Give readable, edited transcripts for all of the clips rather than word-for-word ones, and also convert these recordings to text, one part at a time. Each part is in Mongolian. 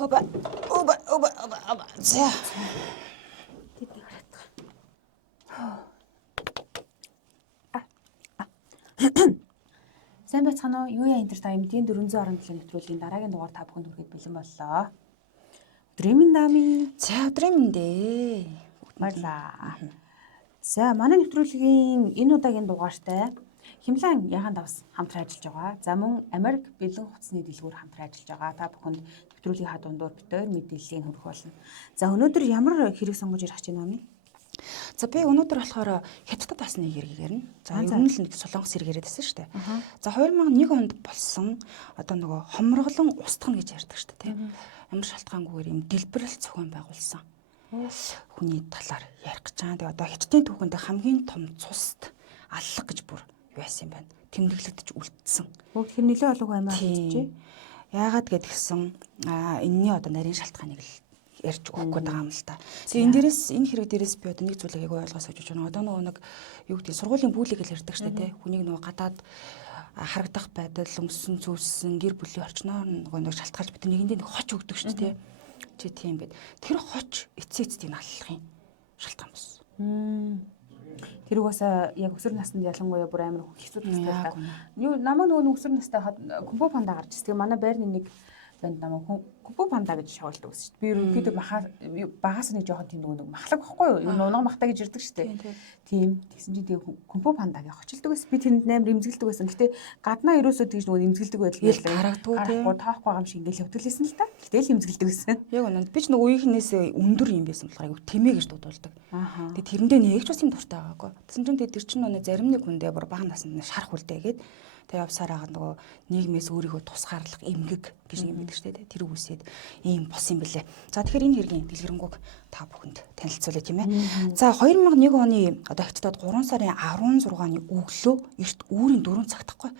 Оба. За. Сайн байцгаана уу? Юу яа entertainment-ийн 417 нэвтрүүлгийн дараагийн дугаар та бүхэнд хүрэхэд бэлэн боллоо. Өдрийн минь дами. За өдрийн минь дээ. Баярлаа. За манай нэвтрүүлгийн энэ удаагийн дугаартай Химлэн яхан давс хамтран ажиллаж байгаа. За мөн Америк бэлэн хувцсны дэлгүүр хамтран ажиллаж байгаа. Та бүхэнд нэвтрүүлгийн ха дундуур битээр мэдээллийг хүргэх болно. За өнөөдөр ямар хэрэг сонгож ярих гэж байна вэ? За би өнөөдөр болохоор Хятадд бас нэг хэрэг ярина. За ер нь л нэг солонгос хэрэг яриад байсан шүү дээ. За 2001 онд болсон одоо нөгөө хомроглон устгах гэж ярьдаг шүү дээ. Ямар шалтгаангүйгээр юм дэлбэрэл зохион байгуулсан. Хүний талаар ярих гэж байгаа. Тэгээ одоо Хятадын түүхэнд хамгийн том цуст аллах гэж бүр байсан юм байна. Тэмдэглэгдэж үлдсэн. Бүгд хэр нөлөө олоогүй юм аа гэжээ. Яагаад гэдгсэн энэний одоо нарийн шалтгааныг л ярьж өгөх гээд байгаа юм л да. Тэгээ энэ дээрээс энэ хэрэг дээрээс би одоо нэг зүйлийг яг ойлгосоо гэж байна. Одоо нөгөө нэг юу гэдэг сургуулийн бүлэг гэж ярьдаг шүү дээ. Хүнийг нөгөө гадаад харагдах байдал, өмссөн зүйлсэн, гэр бүлийн орчноор нөгөө нэг шалтгаалж бид нэгэндээ нэг хоч өгдөг шүү дээ. Чи тийм байд. Тэр хоч эцсийн эцдийг аллахын шалтгаан болсон. Тэр угаасаа яг өсвөр наснд ялангуяа бүр амар хэцүү тастай. Юу намайг нөгөө өсвөр настай комбо панда гарч ирсэн. Тэгээ манай байрны нэг банд намайг комбо панда гэж шоолдог гэсэн чинь. Би ерөнхийдөө багаас нэг жоохон тийм нөгөө махлаг байхгүй юу? Юу нунган махтаа гэж ирдэг шүү дээ. Тийм. Тэгсэн чинь тэгээ комбо панда гэж хочилдог байсан. Би тэнд амар имзгэлдэг байсан. Гэтэ гаднаа ерөөсөө тэгж нөгөө имзгэлдэг байдал ярьлаа. Харагдгүй тийм. Тоохгүй байгаа юм шиг ингээл хөвтөлсэн л та. Гэтэл имзгэлдэг байсан. Яг үнэ. Би ч нөгөө үеийнхнээс өндөр юм байсан болохоор айгу тэмээ гэж дуудулдаг. Тэгээ тэрэндээ нэг ч бас юм дуртай байгаагүй. Тэгсэн чинь тэр чинь нөгөө зарим нэг хүндээ бүр бага наснд шарах үлдээгээд тэг явсаар байгаа нөгөө нийгмээс өөрийгөө тусгаарлах эмгэг гэж юм байдаг шүү дээ. Тэр үсээд ийм бос юм бэлээ. За тэгэхээр энэ хэргийн дэлгэрэнгүй та бүхэнд танилцуулъя тийм ээ. За 2001 оны одоо Хятадд 3 сарын 16-ны өглөө эрт үүрийн 4 цагтахгүй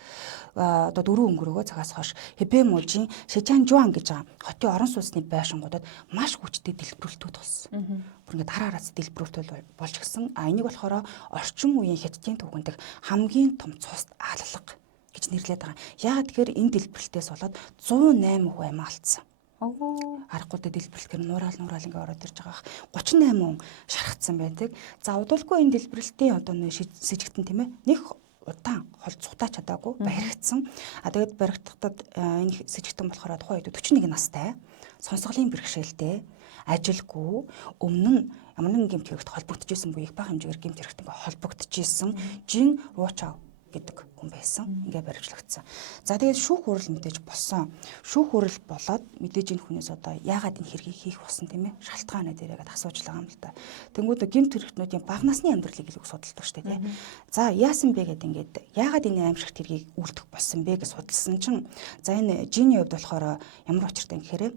одоо 4 өнгөрөөгөө цагаас хойш Хэбэ мужийн Шижанжуан гэж байгаа хотын орон сууцны байшингуудад маш хүчтэй дэлбэрэлтүүд болсон. Бүр ингээд дараараас дэлбэрэлтүүд болж гисэн. Энийг болохоор орчин үеийн Хятадын түүхэнд хамгийн том цуст аллах гэж нэрлэдэг байгаа. Яагаад тэгэхээр энэ дэлбэрэлтээс болоод 108 хүн амиа алдсан. Аргагүй дэлбэрэлтээр нураал ингээд ороод ирж байгаа. 38 хүн шархацсан байдаг. За удалгүй энэ дэлбэрэлтийн одоо нэг сэжигтэн тийм ээ. Нэг удаан хол цухтаа чадаагүй баригдсан. Тэгээд баригдахад энэ сэжигтэн болохоор тухайн үед 41 настай, сонсголын бэрхшээлтэй, ажилгүй, өмнө нь ямар нэгэн гэмт хэрэгт холбогдож исэн буюу их бага хэмжээгээр гэмт хэрэгт ингээд холбогдож исэн Жин Ручаа гэдэг хүн байсан. Ингээ баримтлагдсан. За тэгээд шүүх хурал мэдээж болсон. Шүүх хурал болоод мэдээж энэ хүнээс одоо яагаад энэ хэргийг хийх болсон тийм ээ? Шалтгаанаа дээрээ асууж байгаа юм л да. Тэнгүүд гэмт хэрэгтнүүдийн бага насны амьдралыг илүү судалдаг шүү дээ тийм. За яасан бэ гэдэг ингээд яагаад энэ аимшигт хэргийг үлдэх болсон бэ гэж судалсан чинь за энэ Жиний хувьд болохоор ямар учиртай юм гэхээр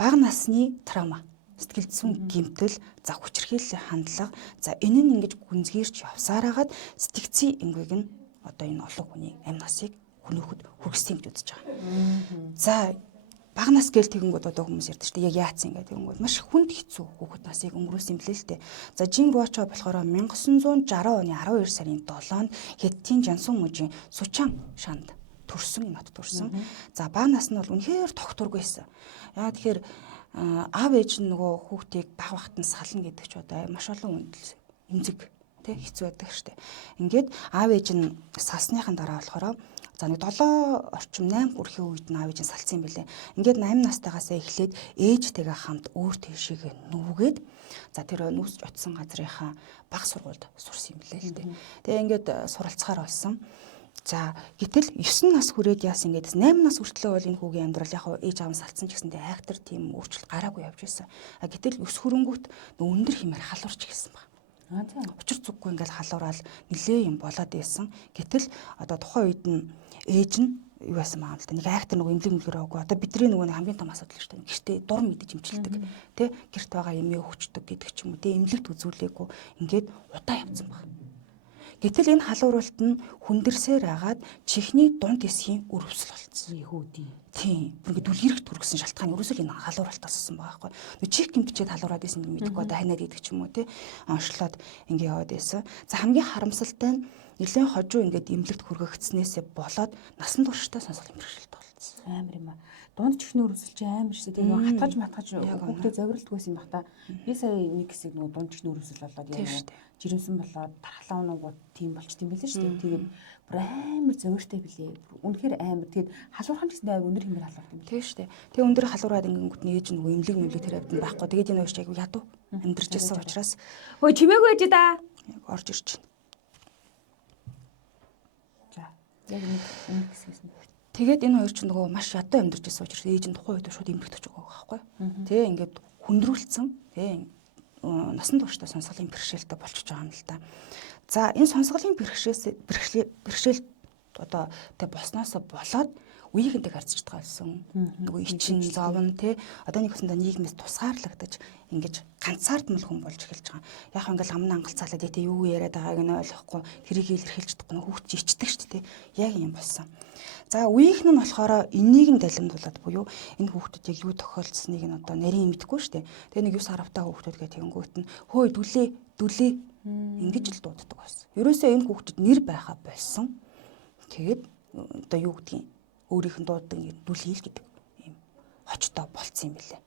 бага насны травма сэтгэл зүйн гэмтэл, за хүчирхийллийн хандлага, за энэ нь ингэж гүнзгийрч явсараагаад сэтгцийн эмгэг нь одоо энэ олон хүний амь насыг хөнөөхөд хүргэсэн гэж үзэж байгаа. За бага нас гээл тэгэнгүүт одоо хүмүүс ярьдаг шүү дээ. Яг яатсан гэдэг тэгэнгүүт маш хүнд хэцүү хүүхэд насыг өнгөрүүлсэн юм лээ л дээ. За Жин Ручаа болохоор 1960 оны 12 сарын 7-нд Хятадын Жансун мужийн Сучан шанд төрсөн нот төрсөн. За бага нас нь бол үнэхээр тогтургүйсэн. Яа тэгэхээр аав ээж нь нөгөө хүүхдийг бага бахт нь сална гэдэг ч одоо маш олон үндэл эмзэг хэцүү байдаг штэ. Ингээд аав ээж нь салсныхан дараа болохоор за нэг 7 орчим 8 хүрэхийн үед нь аав ээж нь салсан юм билээ. Ингээд 8 настайгаас эхлээд ээжтэйгээ хамт өөр тийшээгээ нүвгээд за тэр нүсж очисон газрынхаа бага сургуульд сурсан юм билээ л дээ. Тэгээ ингээд суралцахаар болсон. За гэтэл 9 нас хүрээд яасан гэдээс 8 нас хүртлээр бол энэ хүүгийн амьдрал яг ээж аав нь салцсан ч гэсэндээ айхтар тийм өөрчлөлт гараагүй явж байсан. Гэтэл 9 хөрөнгөт өндөр хэмээр халуурч гэлсэн баг. Учир зүггүй ингээл халуураад нилээ юм болоод байсан. Гэтэл одоо тухайн үед нь ээж нь юу байсан маа л да. Нэг айхтар нөгөө эмнэлэг мэлгэрээгүй. Одоо бидний нөгөө хамгийн том асуудал шүү дээ. Гэртээ дур мэдэж имчилдэг. Тэ гэрт байгаа эмээ өгчдөг гэдэг ч юм уу. Тэ эмнэлэгт үзүүлээгүй. Ингээд удаа явцсан баг. Гэтэл энэ халууруулалт нь хүндэрсээр агаад чихний дунд эсхийн өрөвсөл болцсон. Йehudi. Тийм. Ингээд дүлгэрэгт хүргэсэн шалтгаан ерөөсөө энэ халууралтаас болсон байгаа байхгүй. Чих гэмтчихэд халуураад исэн юм мэдгүй одоо ханаад идэх ч юм уу тий. Оншлоод ингээд яваад байсан. За хамгийн харамсалтай нь нэлээд хожуу ингээд эмнэлэгт хүргэгдснээсээ болоод насан туршдаа сонсголын бэрхшээлт болсон. Амар юм аа. дунд чихний өрөвсөл чи амар шүү дээ. Тэгээ хатгаж матгаж хүүхдээ зовирлдгүйсэн юм бата. Би сая нэг хэсэг нөгөө дунд чихний өрөвсөл болоод яа жирэмсэн болоод тархлаа унуугууд тийм болчт юм билээ шүү дээ. Тэгээд бүр амар зовиртой билээ. Үнэхээр амар. Тэгээд халуурхан гэсэн амар өндөр хэмээр халуурт юм. Тийм шүү дээ. Тэгээ өндөр халуураад ингэнгүүт нь ээж нөгөө имлэг мэмлэг тэр авд нь байхгүй. Тэгээд энэ уушч айгу ядуу амьдарч ирсэн учраас хөөе чимээгүй ээж да. Орж ирж байна. За. Яг нэг хэсгээс нь. Тэгээд энэ хоёр ч нөгөө маш ядуу амьдарч ирсэн учраас ээж нь тухайн үед шууд имлэгт очиж байгаа байхгүй. Тэгээ ингээд хүндрүүлсэн. Тэгээ насан туршдаа сонсголын бэрхшээлтэй болчихж байгаа юм л та. За энэ сонсголын бэрхшээл одоо тэг босноосоо болоод үеийнхэнтэй харьцаж байгаа болсон. Нөгөө ичин зовн те одоо нэг хүсэндээ нийгмээс тусгаарлагдаж ингэж ганцаардмал хүн болж эхэлж байгаа. Яг ингээл амн ангалцаалаад тэ юу яриад байгааг нь ойлгохгүй тэрийг илэрхийлж чадахгүй хүүхд ичдэг шүү дээ. Яг юм болсон. За үеийнх нь болохоор энийг нь далимдуулаад буюу энэ хүүхдүүд яг юу тохиолдсныг нь одоо нарийн мэдэхгүй шүү дээ. Тэгээ нэг 9 саравтай хүүхдүүд гэх тэгэнгүүт нь хөөе дүлээ ингэж л дууддаг байсан. Ерөөсөө энэ хүүхдүүд нэр байхаа болсон. Тэгээд одоо юу гэдгийг өөрийнх нь дууддаг дүлээл гэдэг юм хочтой болцсон юм билээ.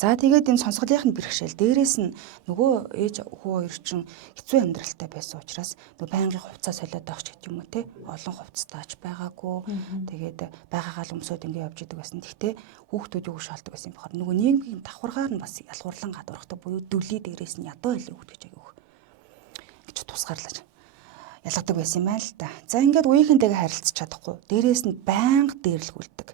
За тэгээд энэ сонсголынх нь бэрхшээл дээрээс нь нөгөө ээж хүү хоёр чинь хэцүү амьдралтай байсан учраас нөгөө байнгын хувцас солиод авах ч гэдэг юм уу те олон хувцастай ач байгаагүй тэгээд байгаагаа л өмсөд ингэ явж идэг байсан. Гэхдээ хүүхдүүд юу шаалдаг байсан юм бохоор нөгөө нийгмийн давхаргаар нь бас ялгуурлан гадуурхдаг буюу дүлий дээрээс нь ядуу байлын хүүхд гэж аяг гэж тусгаарлаж ялгадаг байсан юм байна л та. За ингээд үеийнхэнтэйгээ харилцаж чадахгүй дээрээс нь байнга дээрлгүүлдэг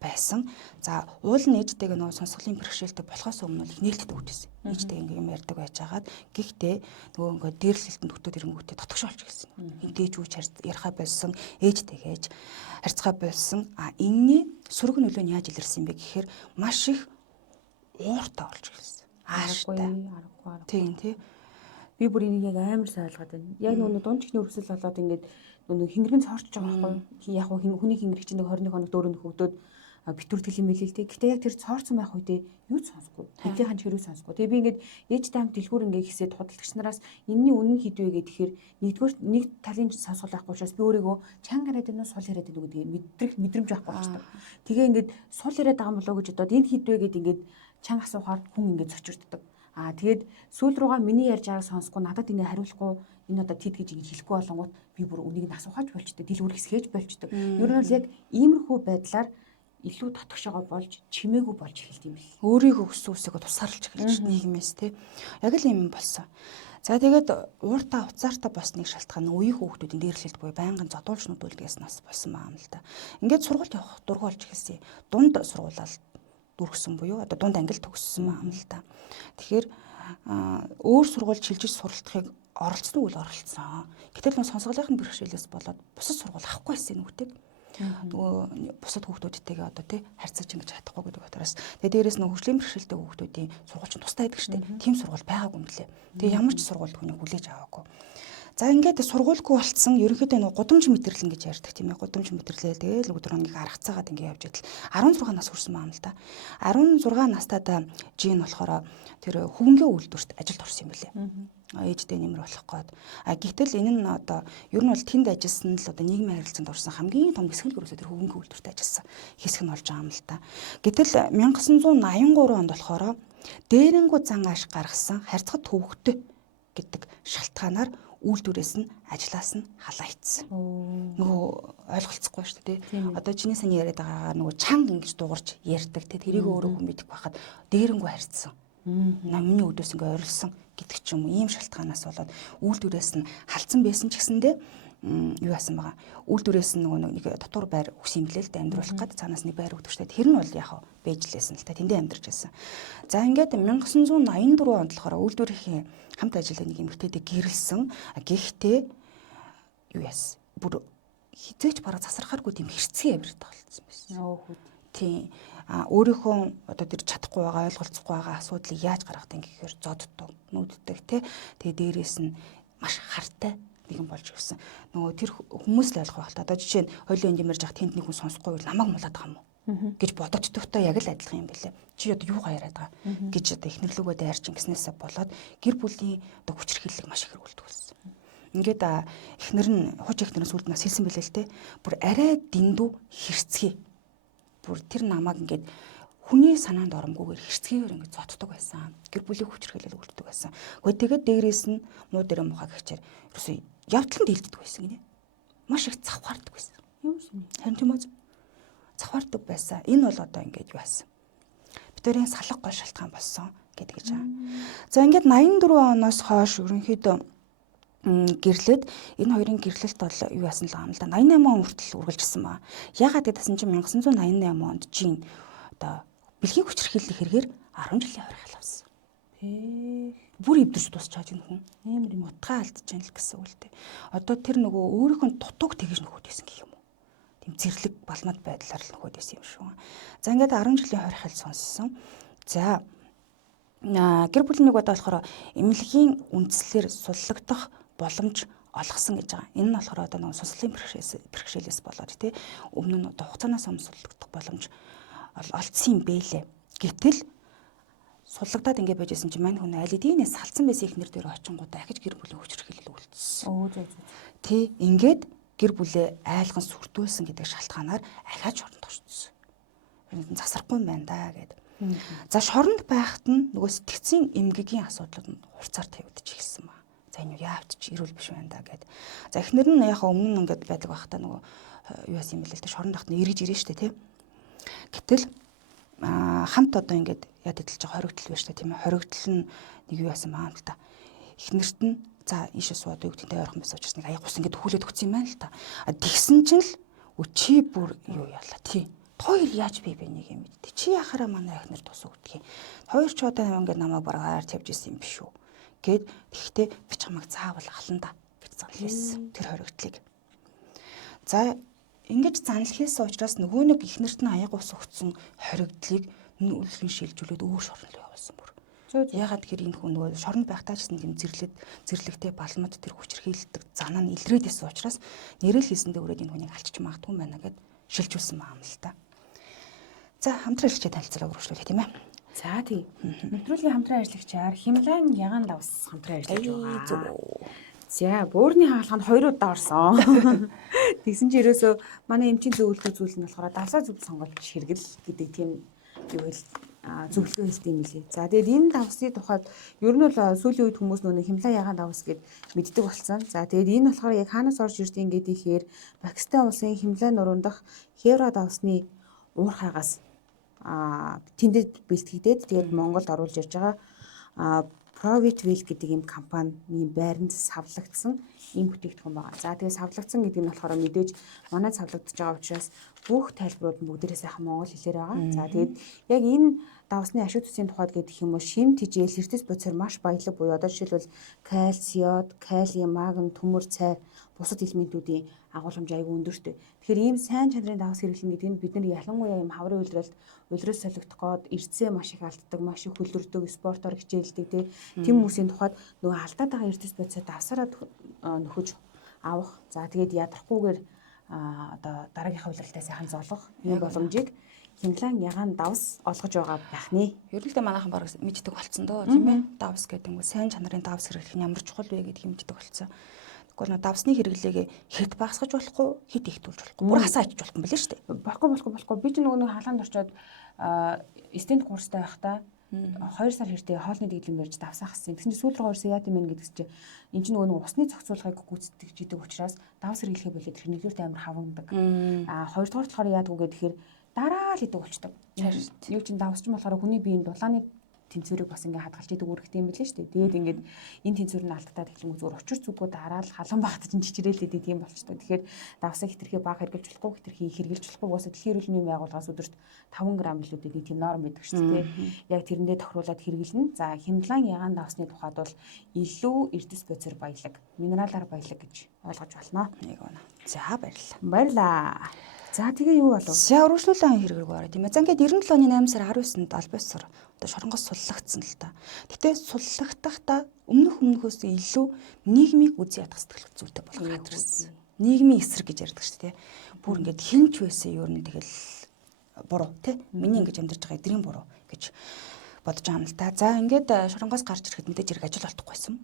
байсан. За уул нь ээжтэйгээ нөгөө сонсголын бэрхшээлтэй болохоос өмнө их нээлттэй үтсэн. Ээжтэй ингээ юм ярьдаг байжгаад гэхдээ нөгөө ингээ дээрлэлтэнд хөтөд ирэнгүүтээ дотгошоо болж гисэн. Эндээж үүч ярихаа болсон, ээжтэйгээж харьцгаа болсон. А энэний сөрөг нөлөө нь яаж илэрсэн бэ гэхээр маш их ууртай болж гисэн. Ааштай. Тийм тий. Би бүр энийг яг амар сайн ойлгоод байна. Яг нөгөө дунд чихний өрөвсөл болоод ингээд нөгөө хингэрэн цоорч байгаа байхгүй. Яг хүний хингэрэг чинь 21 хоног дөөрөнд хөгдөөд битүүртгэл юм билээ л дээ. Гэтэ яг тэр цоорцсон байх үедээ юу ч сонсохгүй. Хэдийнхэн ч хэрэг сонсохгүй. Тэгээ би ингээд ээжтэй хамт дэлгүүр ингээд хийсээд худалдагч нараас энэний үнэн хэд вэ гэхээр нэгдүгээр нэг талын сонсгол байхгүй учраас би өөрийгөө чанга яриад байна уу сул яриад байна уу гэдгийг мэдрэмж байхгүй болчихсон. Тэгээ ингээд сул яриад байгаа юм болоо гэж бодоод энэ хэд вэ гэд ингээд чанга асуухаар хүн ингээд цочирддаг. Тэгээд сүүл руугаа миний ярьж байгааг сонсохгүй надад ингэ хариулахгүй энэ одоо тэд гэж ингэ хэлэхгүй болонгууд би бүр үнийг нь асуухаж болчтой дэлгүүр хэсгээж болчтой. Ер нь бол яг иймэрхүү байдлаар илүү татгшаага болж чимээгүй болж эхэлт юм бэл. Өөрийгөө өссөн үсээгөө тусгаарлаж эхэлж нийгмээс те. Яг л юм болсон. За тэгээд ууртаа уцаартаа босныг шалтгаан нь үеийн хүүхдүүдийн дээрлэлт буюу байнгын зодуулчнууд үлдгээс нас болсон байгаа юм л та. Ингээд сургууль явах дургүй болж эхэлсэн. Дунд сургуулаад дүрхсэн буюу одоо дунд ангил төгссөн юм л та. Тэгэхээр өөр сургуульд шилжиж суралцахыг оролцсон үйл оролцсон. Гэтэл сонсголынх нь бэрхшээлээс болоод бусад сургууль авахгүй байсан нүгтэй. Нөгөө бусад хүүхдүүдтэйгээ одоо тий харьцаж ингэж чадахгүй гэдэг учраас тэгээ дээрээс нөгөө хөгжлийн бэрхшээлтэй хүүхдүүдийн сургууль чинь тустай байдаг шүү дээ. Тим сургууль байгаагүй юм лээ. Тэгээ ямар ч сургууль хүнийг хүлээж аваагүй. За ингээд сургуульгүй болцсон ерөнхийдөө нөгөө гудамж мэдэрлэн гэж ярьдаг тийм ээ. Гудамж мэдэрлээ тэгэл өдөр хоног аргацаагаад ингээд явж идэл 16 нас хүрсэн юм л да. 16 настайдаа жин болохоор тэр хөвөнгөө үйлдвэрт ажилд орсон юм билээ. Ээжтэй нэмэр болох гээд. Гэтэл энэ нь одоо ер нь бол тэнд ажилласан л одоо нийгмийн харилцаанд орсон хамгийн том хэсэг нь ерөөсөө тэр хөвөнгөө үйлдвэрт ажилласан хэсэг нь болж байгаа юм л та. Гэтэл 1983 онд болохоор дээрэнгүү зан ааш гаргасан харьцагт төвөгтэй гэдэг шалтгаанаар үйлдвэрээс нь ажлаас нь халаацсан. Нөгөө ойлголцохгүй шүү дээ. Одоо чиний саний яриад байгаагаар нөгөө чанга ингэж дуурж ярьдаг те тэрийг өөрөө хүн мэдэх байхад дээрэнгүү харьцсан. Намны өдөөс ингээ орилсон гэдэг ч юм уу ийм шалтгаанаас болоод үйлдвэрээс нь халдсан байсан ч гэсэндээ юу яасан байгаа. Үйлдвэрээс нь нөгөө нэг дотор байр өгсөн юм блэ л дээ амьдруулах гээд цаанаас нэг байр өгдөг штэ. Тэр нь бол яг бэжлээсэн л та тэндээ амьдарч байсан. За ингээд 1984 онд болохоор үйлдвэрийн хамт ажиллагаа нэг эмэгтэйдээ гэрэлсэн. Гэхдээ юу яасан. Бүр хизээч бараг засархааргүй тийм хэрцгий амьд болсон байсан. Тийм. Өөрийнхөө одоо тэр чадахгүй байгаа ойлголцохгүй байгаа асуудлыг яаж гаргадаг юм гэхээр зодддаг, нүддэг тий. Тэгээ дээрээс нь маш хартай нэгэн болж ирсэн. Нөгөө тэр хүмүүс л ойлгох байх та. Одоо жишээ нь хоёлын энд юмэрж явах тэнд нэг хүн сонсохгүй бол намайг мулаад байгаа юм уу гэж бодогддогтой яг л адилхан юм билээ. Чи одоо юугаа яриад байгаа гэж одоо ихнэрлэгөө дайрч ингэснээсээ болоод гэр бүлийн одоо хүчирхийллийг маш их хэрэгүүлдэг болсон. Ингээд ихнэр нь хууч ихнэрээс үлд нас хэлсэн билээ л те. Бүр арай дэндүү хэрцгий. бүр тэр намайг ингээд хүний санаанд оромгүйгээр хэрцгийгээр ингээд зодтдог байсан. Гэр бүлийн хүчрхийлэл үлддэг байсан. Гэхдээ тэгээд дээрээс нь муу дээрээ мухаа гэхчээр ерөөсөө явтлан дийлддэг байсан гинэ. Маш их завхаардаг байсан. Юм шиг. Харин тийм үү? Завхаардаг байсан. Энэ бол одоо ингээд юу байсан. Битэрийн салах гол шалтгаан болсон гэдэг гэж байгаа. За ингээд 84 оноос хойш ерөнхийдөө гэрлээд энэ хоёрын гэрлэлт бол юу яасан л юм л да. 88 он хүртэл үргэлжилсэн ба. Ягаад гэдсэн чинь 1988 онд жин одоо бэлгийн хүчирхийллийн хэрэгээр 10 жилийн хорих авсан. Бүр өвдөрч тусчаад энэ хүн амар юм утгаа алдчихсан л гэсэн үг л дээ. Одоо тэр нөгөө өөрийнх нь дутууг тэгж нөхөд байсан гэх юм уу. Тийм зэрлэг балмад байдлаар л нөхөд байсан юм шүү. За ингээд 10 жилийн хорих хэл сонссон. За гэр бүлийн нэг удаа болохоор эмнэлгийн үндслээр суллагдах боломж олгосон гэж байгаа. Энэ нь болохоор одоо нэг суслалын бэрхшээлээс болоод тий өмнө нь одоо хугацаанаас өмнө суллагдах боломж олдсон юм бэлээ. Гэтэл суллагдаад ингэ байжсэн чинь мань хүн аль эдийнээс салцсан байсан ихнэр дээр очингууд дахиж гэр бүлийн хүчирхийлэл үйлдсэн. Тий ингээд гэр бүлээ айлган сүрдүүлсэн гэдэг шалтгаанаар ахиад шоронд орчихсон. Засрахгүй юм байна да гэд. За шоронд байхад нь нөгөө сэтгцийн эмгэгийн асуудлууд нь хурцаар тавигдчих эхэлсэн ба. За энэ яавч ирүүл биш байна да гэд. За эхнэр нь яхаа өмнө нь ингээд байдаг байхдаа нөгөө юу яасан юм бэл л дээ шоронд байхад нь эргэж ирэн штэ тий. Гэтэл хамт одоо ингээд яд эдэлж байгаа хоригдл байна штэ тийм ээ. Хоригдл нь нэг юу яасан баа юм л та. Эхнэрт нь за ийшээ сууд юу гэдэгтэй ойрхон байсан учраас нэг аяг ус ингээд хүлээд өгсөн юм байна л та. Тэгсэн чинь л өчи бүр юу яалаа тий. Хоёр яаж би нэг юм бэ? Чи яхаараа манай эхнэр тус өгдөг юм. Хоёр ч одоо ингээд намайг баргаар тавьж исэн юм биш үү? Гэт тэгтээ би чамайг заавал ална да гэж занал хийсэн. Тэр хоригдлыг. За ингэж занал хийсэн учраас нөгөө нэг эхнэрт нь аяг ус өгсөн хоригдлыг үлгэн шилжүүлээд өөр шоронд явуулсан бүр. Ягаад гэхээр энэ хүн нөгөө шоронд байхдаа ч гэсэн тийм зэрлэгтэй балмад тэр хүчрхийлдэг зан нь илрээдсэн учраас нэрэл хийсэндээ өрөөд энэ хүнийг алчиж магадгүй байна гэд шилжүүлсэн юм л та. За хамтран ажиллаж танилцлаа өргөжлүүлээ тийм ээ. За тий. Нэвтрүүлгийн хамтран ажиллагчаар Химлайн Ягаан Давс хамтран ажиллаж байгаа. За бөөрийн хаалханд 2 удаа орсон. Тэгсэн чинь ерөөсөө манай эмчийн зөвлөлтөө зүйл нь болохоор давсаа зөв сонголт хэрэгэл гэдэг тийм юу хэл зөвлөгөө хэлдэг юм лээ. За тэгээд энэ давсны тухайд ер нь бол сүүлийн үед хүмүүс нөгөө Химлайн Ягаан Давс гэд мэддэг болсон. За тэгээд энэ болохоор яг хаанаас орж ирдэг гэхээр Пакистан улсын Химлайн нуруунд дах Хевра давсны уурхайгаас тэндэд бэлтгэгдээд тэгээд Монголд оруулж ирж байгаа Provitville гэдэг ийм компанийн байранд савлагдсан ийм бүтээгдэхүүн байгаа. За тэгээд савлагдсан гэдэг нь болохоор мэдээж манай савлагдж байгаа учраас бүх тайлбарууд нь бүгдээрээ сайхан монгол хэлээр байгаа. За тэгээд яг энэ давсны ашиг төсвийн тухайд гэдэг юм уу шим тижэл эрдэс бодисоор маш баялаг буюу одоо жишээлбэл кальци, йод, калиум, магний, төмөр, цайр бусад элементүүдийн агуулмж аягүй өндөртэй. Тэгэхээр ийм сайн чанарын давс хэрэглэн гэдэг нь бид нар ялангуяа ийм хаврын үйлрэлд улирал солигдох гээд эрдсээ маш их алддаг, маш их хөлдөрдөг, спортоор хичээлдэг тийм хүмүүсийн тухайд нөгөө алдаад байгаа эрдэс бодисоо давсараа нөхөж авах. За тэгээд ядрахгүйгээр одоо дараагийнхаа үйлрэлтээ сайхан золгох ийм боломжийг Химлайн Ягаан Давс олгож байгаа байх нэ. Ер нь л манайхан баг мэддэг болцсон доо тийм ээ. Давс гэдэг нь сайн чанарын давс хэрэглэх нь ямар чухал вэ гэдгийг мэддэг болцсон. Тэгвэл давсны хэрэглээг хэд багасгаж болохгүй, хэд ихтүүлж болохгүй, бүр хасаа ачиж болох юм байна шүү дээ. Болохгүй. Би ч нөгөө хаалганд орчоод стенд курстай байхдаа 2 сар хэртэй хоолны дэглэм барьж давсаа хассан. Тэгсэн чинь сүүл рүү орсон яа тийм бэ гэдгс чинь эн чинь нөгөө усны зохицуулгыг гүйцэтгэж идэг учраас давс хэрэглэхээ болоод тэр нэгдүгээр амар хавагдаг. Хоёрдугаар болохоор яадаг вэ гэхээр дараа л идэг болчдөг. Юу чин давсч юм болохоор хүний биеийн дулааны тэнцвэрийг бас ингээ хадгалж идэг үүрэгтэй юм билээ шүү дээ. Тэгээд ингээд энэ тэнцвэр нь алдагдаад эхлэн зүгээр учир зүггүй дараал халуун багт чинь чичрээл идэг тийм болчтой. Тэгэхээр давсаа хитрхи баг хэрглэж болохгүй, хитрхи хэрглэж болохгүй. Угаасаа дэлхийн эрүүл мэндийн байгууллагаас өдөрт 5 г илүүдэд нэг тийм норм байдаг шүү дээ. Яг тэрэндээ тохируулаад хэрглэнэ. За Химлайн Ягаан Давсны тухайд бол илүү эрдэс бодисоор баялаг, минералаар баялаг гэж ойлгож байна. Нэг байна. За баярлаа. За тэгээ юу болов? За өргөжлүүлэн хэрэгрэг байна тийм ээ. За ингээд 97 оны 8 сар 19-нд албаас сар одоо шоронгоос суллагдсан л та. Гэтэ суллагдахдаа өмнөхөөс илүү нийгмийг үзий ядах сэтгэл зүйлтэй болох хатарсан. Нийгмийн эсрэг гэж ярьдаг шүү дээ. Бүр ингээд хинч байсан юу нь тэгэл буруу тий. Миний ингэж амьдарч байгаа эдрийн буруу гэж бодож байгаа юм л та. За ингээд шоронгоос гарч ирэхэд мэдээж хэрэг ажил олдохгүйсэн.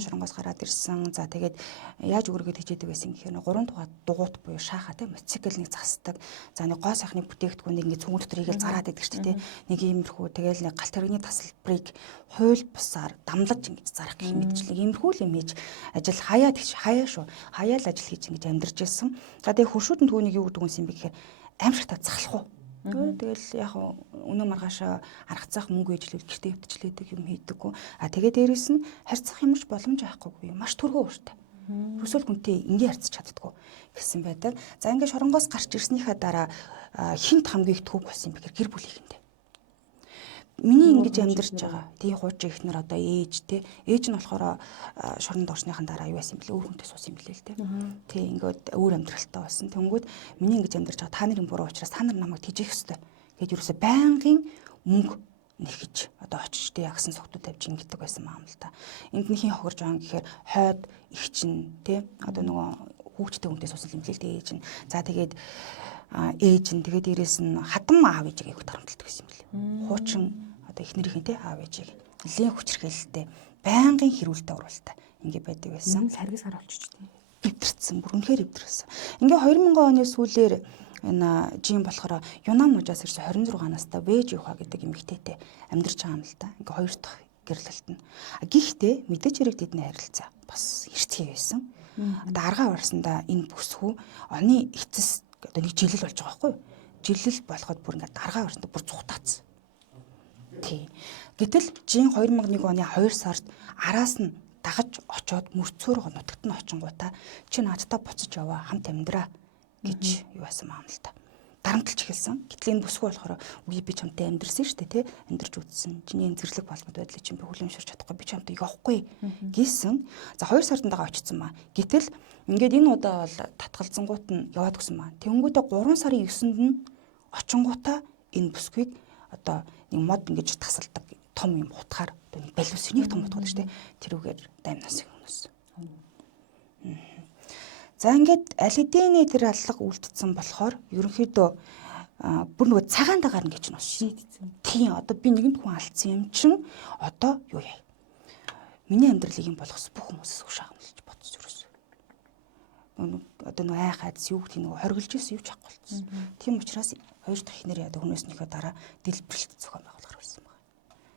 Шоронгоос гараад ирсэн. За тэгээд яаж өөрийгөө тэжээдэг байсан гэхээр 3 дугуйт буюу шааха тийм мотоцикл нэг засдаг. За нэг гоо сайхны бүтээгдэхүүнийг ингээд цүнх дотор хийгээл зараад идэг шүү дээ. Нэг иймэрхүү тэгэл нэг галт тэрэгний тасалбарыг хууль бусаар дамлаж ингэж зарах гэх мэтчлэг иймэрхүү л имиж ажил хаяа шүү. Хаяа л ажил хийж ингэж амьдарч ирсэн. За тэгээд хуршүүдэн түүнийг юу гэдэг юм бэ гэхээр аимшигтаа захлах уу. Тэгэл яг өнөө маргааш аргацаах мөнгө ижлүүл гэртээ өвтчлээдэг юм хийдэггүй. Тэгээд дээрэс нь харьцах юмш боломж авахгүй маш түргэн ууртай. Хүсвэл хүнтэй ингээ харьцаж чаддаггүй гэсэн байдаг. За ингээ шоронгоос гарч ирснийхаа дараа хинт хамгийн их түүх болсон юм бэхээр гэр бүлийнхэндээ. Миний ингэж амьдарч байгаа. Тийм хуучин ихнэр одоо ээж те. Ээж нь болохоор шоронд орсныхан дараа юу байсан бэлээ өөр хүнтэй суусан юм бэлээ л те. Тийм ингээд өөр амьдралтай болсон. Тэнгүүд миний ингэж амьдарч байгаа та нарын буруу учраас та нар намайг тэжээх ёстой. Гэж юусоо байнгын мөнгө нэхэж одоо очиж те ягсан согтуу тавьж ингэдэг байсан маам л та. Энд нь хин хохирж байгаа гэхээр хойд их чинь те. Одоо нөгөө хүүхдтэй хүнтэй суусан юм бэлээ л те ээж нь. За тэгээд ээж нь тэгээд дээрэс нь хадам аав ээжийг их тарамталдаг байсан юм бэлээ. Хуучин одоо эхнэрийн те аав ээжийг нэлээд хүчрхээлтэй байнгын хэрүүлтэй уралтай ингээ байдаг байсан. Саргис гар олчиж тийм. Эвдэрсэн бүр үнэхээр эвдэрсэн. Ингээ 2000 оны сүүлээр энэ жин болохоор Юнан мужаас ирсэн 26 настай Вэж Юха гэдэг эмэгтэйтэй амьдарч байгаа юм л та. Ингээ хоёр дахь гэрлэлт нь. Гэхдээ мэдээж хэрэг тэдний харилцаа бас эртхий байсан. Одоо аргаа барсандаа энэ бүсгүй оны эцэс одоо нэг жилэл болж байгаа байхгүй юу? Жилэл болоход бүр ингээд даргаа өрсөнд бүр цухтаацсан. Тий. Гэтэл жин 2001 оны 2 сард араас нь дагаж очоод мөрцөөр нутагт нь очингуудаа чи наадтай буцаж яваа хамт амьдраа гэж юу байсан маам л та. Дарамтлж эхэлсэн. Гэтэл энэ бүсгүй болохоор үгүй би чамтай амьдрсан шүү дээ тий. Амьдарч үзсэн. Чиний энэ зэрлэг болмод байдлыг чинь би хүлээмжширч чадахгүй. Би чамтай явахгүй гэсэн. За 2 сард дагаа очсон маа. Гэтэл ингээд энэ удаа бол татгалзангууд нь яваад гисэн маа. Тэнгүүдээ 3 сарын 9-нд нь очингуудаа энэ бүсгүйг одоо нэг мод ингэж тасалдаг том юм утгаар одоо нэг балиус нэг том утгаар шүү дээ. Тэрүүгээр даймнаас өгнөс. За ингээд аль хэдийн тэр аллага үлдсэн болохоор ерөнхийдөө бүр нөгөө цагаан дагаар нь гэж нь шийдсэн. Тийм одоо би нэгэн хүн алдсан юм чин одоо юу яа. Миний амьдралыг юм болгос бүх хүмүүсээс ушаагналж бодож юусэн. Одоо нөгөө айхайдс юу гэх нөгөө хоригдж исэн юу ч ахгүй болсон. Тийм учраас хоёр дахь ихнэр яа хүмүүснийхээ дараа дэлбэрэлт зохион байгуулахар болсон байна.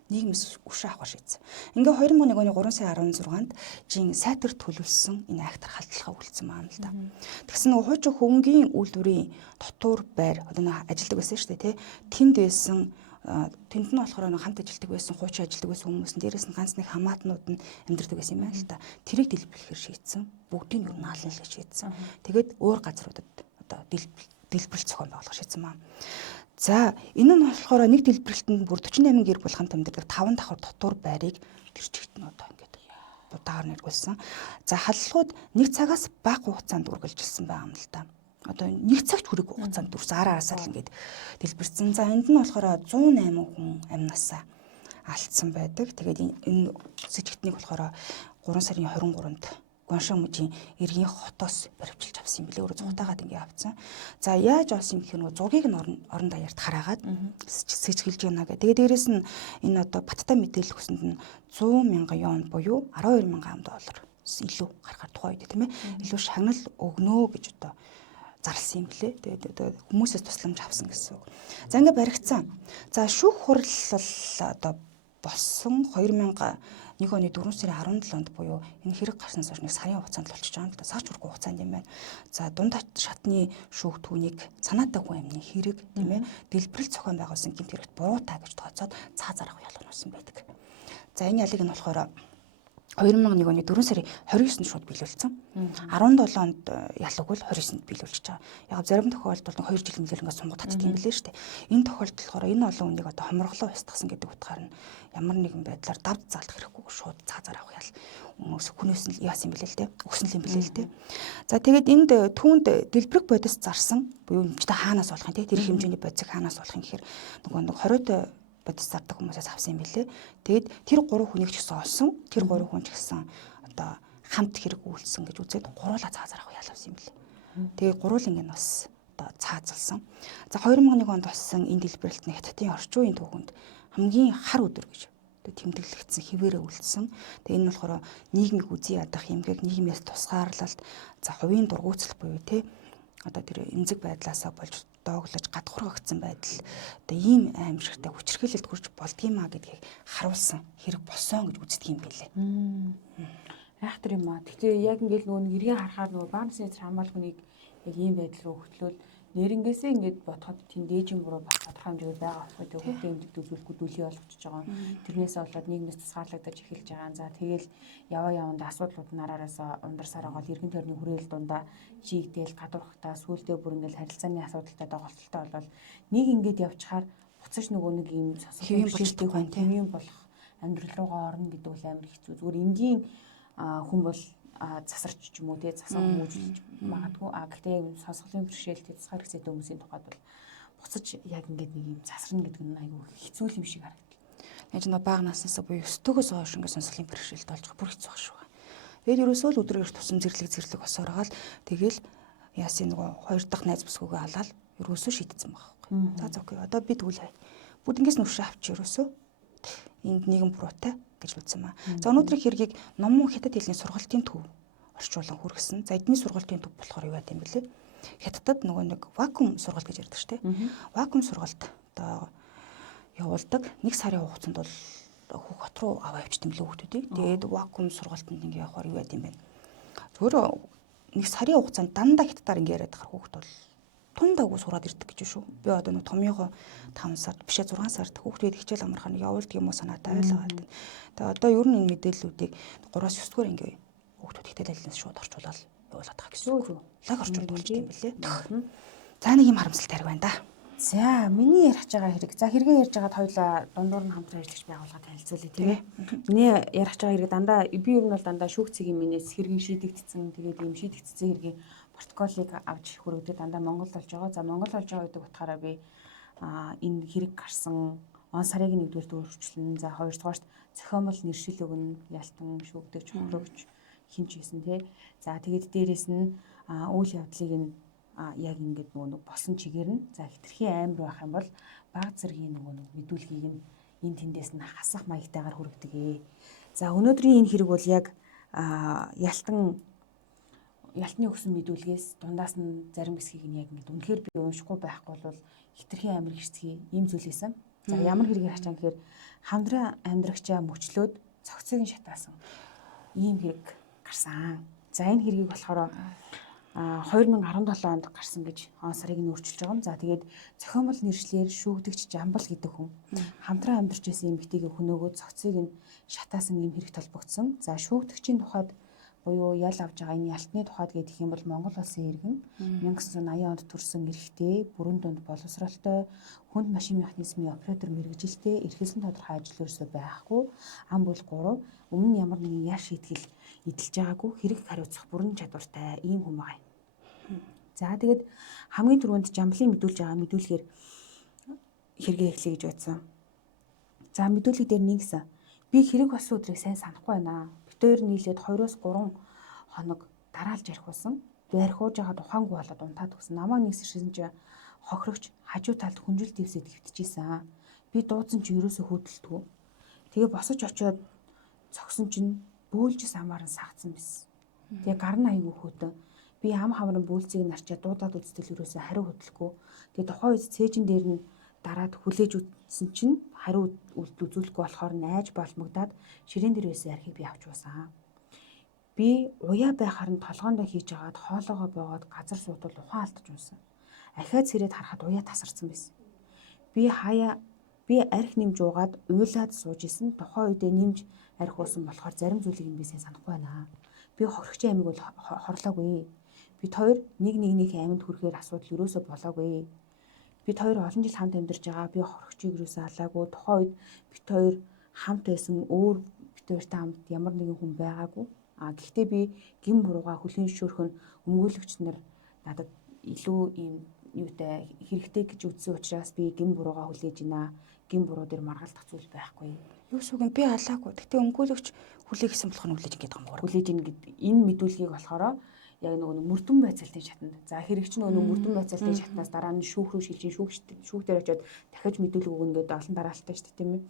Нийгмээс ушаа авах шийдсэн. Ингээ 2001 оны 3 сарын 16-нд жин сайтар төлөвлөсөн энэ актар халдлагаа үлдсэн маань л да. Тэгсэн нөгөө хуучин хөнгөн үйлдвэрийн дотуур байр одоо нэг ажилдаг байсан шүү дээ тий. Тэнд байсан тэнд нь болохоор нэг хамт ажилдаг байсан хуучин ажилдаг байсан хүмүүс нь дээрээс нь ганц нэг хамаатнууд нь амьдардаг байсан юм байна л да. Тэрийг дэлбэрлэхээр шийдсэн. Бүгдийг нь наална л шийдсэн. Тэгээд өөр газруудад одоо дэлбэрэлт зохион байгуулах шийдсэн маань. За энэ нь болохоор нэг дэлбэрэлтэнд бүр 48 гэр бүл хамт амьдардаг 5 давхар дотуур байрыг тэр чигт нь одоо ингээд удаагаар нэргүүлсэн. За халдлагууд 1 цагаас бага хугацаанд үргэлжилсэн байгаа юм л да. Одоо 1 цагт хүрэх хугацаанд дүрсэн араасаа л ингээд дэлбэрсэн. За энд нь болохоор 108 хүн амнасаа алдсан байдаг. Тэгээд энэ сэжигтнийг болохоор 3 сарын 23-нд Гуаншан мужийн иргэн хотоос баривчилж авсан юм билээ. Өөрөө зугатаагаад ингээ авцсан. За яаж олсон юм гэхээр нөгөө зургийг нь орон даяарт хараагаад сэжгэлж байна гэх. Тэгээ дээрэс нь энэ одоо баттай мэдээлэл хүсэнд нь 100,000 юан буюу 12,000 ам доллар илүү гаргахад тухай үед тийм ээ. Илүү шагнал өгнөө гэж одоо зарласан юм билээ. Тэгээд одоо хүмүүсээс тусламж авсан гэсэн үг. За ингээ баригдсан. За шүүх хурлал одоо болсон 2001 оны 4 сарын 17-нд буюу энэ хэрэг гарснаас хойш нэг сарын хугацаанд болчихж байгаа юм л да. Сарч хүрэх хугацаанд юм байна. За дунд шатны шүүх түүнийг санаатай хүн амны хэрэг тийм ээ дэлбэрэлт зохион байгуулсан гэмт хэрэгт буруутаа гэж тооцоод цаа зарах ялгуулсан байдаг. За энэ ялыг нь болохоор 2001 оны 4 сарын 29-нд шууд биелүүлсэн. 17-нд ялаг бол 29-нд биелүүлж байгаа. Яг зарим тохиолдолд 2 жил нэлээд ингээд сунгууд татдаг юм билээ шүү дээ. Энэ тохиолдолд болохоор энэ олон хүнийг одоо хомроглоо устгасан гэдэг утгаар нь ямар нэгэн байдлаар давд заалдах хэрэггүй шууд цаа зарах ял хүнээс нь яасан юм билээ л дээ. Өгсөн юм билээ л дээ. За тэгээд энд түүнд дэлбэрэг бодис зарсан буюу эмчтэй хаанаас болох юм те тэр хэмжээний бодисыг хаанаас болох юм гэхээр нөгөө 20-д бодис зардаг хүмүүсээс авсан юм билээ. Тэгэд тэр 3 хүнийг ч гэсэн олсон. Тэр 3 хүн ч гэсэн одоо хамт хэрэг үйлдсэн гэж үзээд гуруула цаа зарах ял авсан юм билээ. Тэгээ гурвал ингэ бас одоо цаазалсан. За 2001 онд болсон энэ дэлбэрэлтний хятадын орчин үеийн түүхэнд хамгийн хар өдөр гэж тэмдэглэгдсэн хിവэрэ үлдсэн. Тэгээ энэ болохоор нийгмийг үзий ядах эмгэг, нийгмээс тусгаарлалт, за хувийн дургуутсал буюу те одоо тэр эмзэг байдлаасаа болж дооглож гадуурхагдсан байдал одоо ийм аимшигтай хүчрхийлэлд хүрч болдгиймаа гэдгийг харуулсан хэрэг болсон гэж үздэг юм билээ. Айхтар юм аа. Тэгтээ яг ингээл нөгөө эргэн харахаар нөгөө баамсын хамгаалгыг яг ийм байдал руу хөтлөөл нэрнгээсээ ингээд бодоход тийм дээжин буруу болох тодорхой хэмжээгээр байгаа байхгүй тийм хүүхдийн эмнэлэгт үзүүлэхгүй дүлий болгочихж байгаа. Тэрнээсээ болоод нийгмээс тусгаарлагдаж эхэлж байгаа. За тэгэл яваа яванд асуудлууд нь араараас ундарсаар байгаа бол эргэн тойрны хүрээлэл дундаа чигдээл гадуурхтаа сүулдэ бүр ингээд харилцааны асуудалтай доголдолтой болол нэг ингээд явчихаар буцаж нөгөө нэг юм хэвийн бишэлтийг байна тийм юм болох амьдрал руугаа орно гэдэг бол амар хэцүү. Зүгээр энгийн хүн бол засарч ч юм уу тий засан хүмүүжүүлж магадгүй гэхдээ яг сонсголын бэрхшээлтэй засгаар хэсэгтэй хүмүүсийн тухайд бол буцаж яг ингээд нэг юм засарна гэдэг нь айгүй хэцүү юм шиг харагдав. Яаж нэг бага наснаас буюу 9-өөс хойш ингээд сонсголын бэрхшээлтэй болж бүр хэцүү байх шүү. Тэгээд ерөөсөө л өдрөөр тусам зэрлэг осооргаал тэгэл яасын нөгөө хоёр дахь найз бүсгүйгээ халаал ерөөсөө шийдсэн байхгүй. За окей одоо би тэгвэл бүгднгээс нүшээ авч ерөөсөө энд нийгэм буруутай гэж үзсэн маа. За өнөөдрийн хэргийг номон хятад хэлний сургалтын төв орчуулан хүргэсэн. За эдний сургалтын төв болохоор юу байт юм бэлээ? Хятадд нөгөө нэг вакуум сургалт гэж ярьдаг шүү дээ. Вакуум сургалт одоо явуулдаг. Нэг сарын хугацаанд бол хүүх хот руу аваа явчихсан билээ хүүхдүүдийг. Тэгээд вакуум сургалтанд ингээ явахаар юу байт юм бэ? Зөвхөн нэг сарын хугацаанд дандаа хятадаар ингээ яриад байгаа хүүхд бол тундаагүй сураад ирдэг гэж шүү. Би одоо нэг томьёогоо 5 сард бишээ 6 сард хүүхдүүд хичээл амархаа явуулдаг юм уу санаатай ойлгоод. Тэгээ одоо ер нь энэ мэдээллүүдийг 3-9 дугаар ангийн хүүхдүүд хичээл айлнаас шууд орчуулаад явуулаад байгаа гэсэн үг. Лаг орчуулдаг болж юм билээ. За нэг юм харамсалтай хэрэг байна да. За миний ярих байгаа хэрэг. За хэрэгээ ярьж байгаад хоёлаа дундуур нь хамтран ажиллаж байгууллагад танилцуулъя тийм ээ. Миний ярих байгаа хэрэг дандаа би ер нь бол дандаа шүүгцгийн минээс хэргийн шийдэгдсэн тэгээд ийм шийдэгдсэн хэргийн протоколыг авч хүргэдэг дандаа Монгол болж байгаа. За Монгол болж байгаа гэдэг утгаараа би энэ хэрэг гарсан он сарыг 1-р өөрчлөн за 2-дугаарт зохиомол нэршил өгнө ялтан шүүгдэж хөрөгч хинч хийсэн тий. За тэгээд дээрэс нь үйл явдлыг нь яг ингээд нөгөө болсон чигээр нь за хитрхи амар байх юм бол баг зэргийн нөгөө мэдүүлгийг нь энэ тэндээс нь хасах маягтайгаар хүргэдэг. За өнөөдрийн энэ хэрэг бол яг ялтны өгсөн мэдүүлгээс дундаас нь зарим хэсгийг нь яг ингээд үнэхээр би уншихгүй байхгүй бол хитрхи амар хэрцгий ийм зүйл байсан. За ямар хэрэгээр хачаа гэхээр хамдран амьдрагчаа мөчлөөд цогцыг нь шатаасан ийм хэрэг гарсан. За энэ хэргийг болохоор 2017 онд гарсан гэж он сарыг нь өөрчилж байгаа юм. За тэгээд зохиомол нэршлэр шүүгдэгч Жамбал гэдэг хүн хамтран амьдарч байсан эмэгтэйгээ хөнөөгөө цогцыг нь шатаасан ийм хэрэг толбогдсон. За шүүгдэгчийн тухайд буюу ял авж байгаа энэ ялтны тухайд гэдэг юм бол Монгол улсын иргэн 1980 онд төрсэн эрэгтэй бүрэн дунд боловсролтой хүнд машин механизмын оператор мэргэжилтэй эрхэлсэн тодорхой ажил ерөөсөө байхгүй ам бүл 3 өмнө нь ямар нэгэн яш шийтгэл эдэлж байгаагүй хэрэг хариуцах бүрэн чадвартай ийм хүн байгаа юм. За тэгээд хамгийн түрүүнд Жамблын мэдүүлж байгаа мэдүүлгээр хэрэгээ эхлэе гэж бодсон. За мэдүүлэг дээр нэг гэсэн би хэрэг болсон өдрийг сайн санахгүй байна. Битээр нийлээд 2-3 хоног дараалж архиулсан. Би архиууж байгаа тухаангүй болоод унтаад өгсөн. Намаа нэгсэрсэн чинь хохирогч хажуу талд хүнжил дэвсэд хэвтчихсэн. Би дуудсан чи ерөөсө хөдөлтгөө. Тэгээ босож очиод цогсон чинь бөөлжс амаар нь сагцсан байсан. Тэгээ гар нь аягүй хөтөн. Би ам хамрын бүүлцгийг нарчаад дуудаад үзтэл ерөөсө хариу хөдөлгөө. Тэгээ тухайн үед цээжин дээр нь дараад хүлээж үзсэн чинь хариу үзүүлэхгүй болохоор найж болмогдаад ширээн дээр байсан архийг би авч уусан. Би уяа байхаар нь толгоондоо хийж агаад хоолоогоо боогоод газар суутал ухаан алдаж унсан. Ахиад сэрээд харахад уяа тасарсан байсан. Би арх нэмж уугаад уйлаад сууж исэн. Тухайн үедээ нэмж арх уусан болохоор зарим зүйлийг би сайн санахгүй байна. Би хохирогчийн амиг бол хорлоогүй. Бид хоёр нэгнийхээ амьд хүрэхээр асуудал ерөөсө болоогүй. Бид хоёр олон жил хамт амьдарч байгаа. Би хохирогчийг ерөөсө халаагүй. Тухайн үед бид хоёр хамт байсан өөр бид хоёртай хамт ямар нэгэн хүн байгаагүй. Гэхдээ би гин бурууга хөлийн шөөрхөн өмгөөлөгч нар надад илүү ийм юутай хэрэгтэй гэж үзсэн учраас би гин бурууга хүлээж байна. Гин буруу дээр маргалдах зүйл байхгүй. Юу сүгэн би халаагүй. Гэтэ өмгөөлөгч хүлээ гэсэн болохоор хүлээж ингэж байгаа юм байна. Хүлээж ин гэд энэ мэдүүлгийг болохоор яг нөгөө мөрдөн байцаалтын шатанд. За хэрэг чинь нөгөө мөрдөн байцаалтын шатнаас дараа нь шүүх рүү шилжин шүүхтэр очиод дахиж мэдүүлэг өгнө гэдэг олон дараалттай шүү дээ тийм ээ.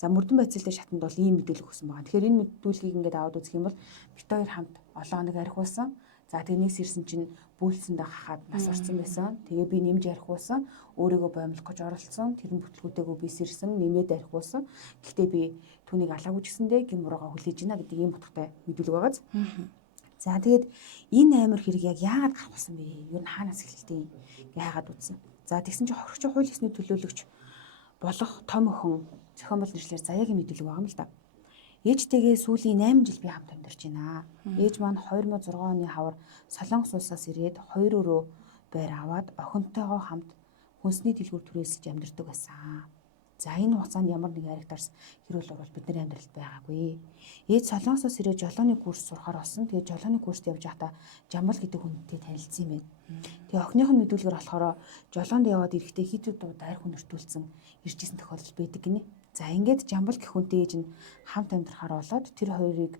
За мөрдөн байцаалтын шатанд бол ийм мэдүүлэг өгсөн байгаа. Тэгэхээр энэ мэдүүлгийг ингээд аваад үзэх юм бол бит хоёр хамт олон хоног архиулсан. За тэрнээс ирсэн чинь бүүлсэндээ хахаад нас орсон байсан. Тэгээ би нэмж архиулсан. Өөрийгөө боомлох гэж оролцсон. Тэр бүтлгүүтэйгөө би сэрсэн, нэмээд архиулсан. Гэхдээ би түүнийг алаагүй ч гэсэндээ гимураагаа хүлээж гинэ гэдэг ийм утгатай мэдүүлэг байгааз. За тэгээд энэ амар хэрэг яг яагаад гарах болсон бэ? Юу н хаанаас эхэлтий? Яагаад үтсэн? За тэгсэн чинь хохирогчийн хууль ёсны төлөөлөгч болох том охин зохион бол нэршлэр заяагийн мэдүүлэг байгаа юм л да. Ээжтэйгээ сүүлийн 8 жил би хамт амьдарч байна. Ээж маань 2006 оны хавар Солонгос улсаас ирээд 2 өрөө байр аваад охинтойгоо хамт хүнсний дэлгүүр түрээсэж амьдардаг байсан. За энэ хугацаанд ямар нэг харигтарс хэрүүл орвол бидний амьдралд байгаагүй. Ээж Солонгосоос ирээд жолооны курс сурахаар болсон. Тэгээд жолооны курст явж байхдаа Жамбал гэдэг хүнтэй танилцсан юм байна. Тэгээ охиных нь мэдүүлгээр болохоор жолоонд яваад ирэхдээ хэд удаа арх хүнэртүүлсэн ирж исэн тохиолдол байдаг гинэ. За ингээд Жамбал гэх хүнтэй ээж нь хамт амьдрахаар болоод тэр хоёрыг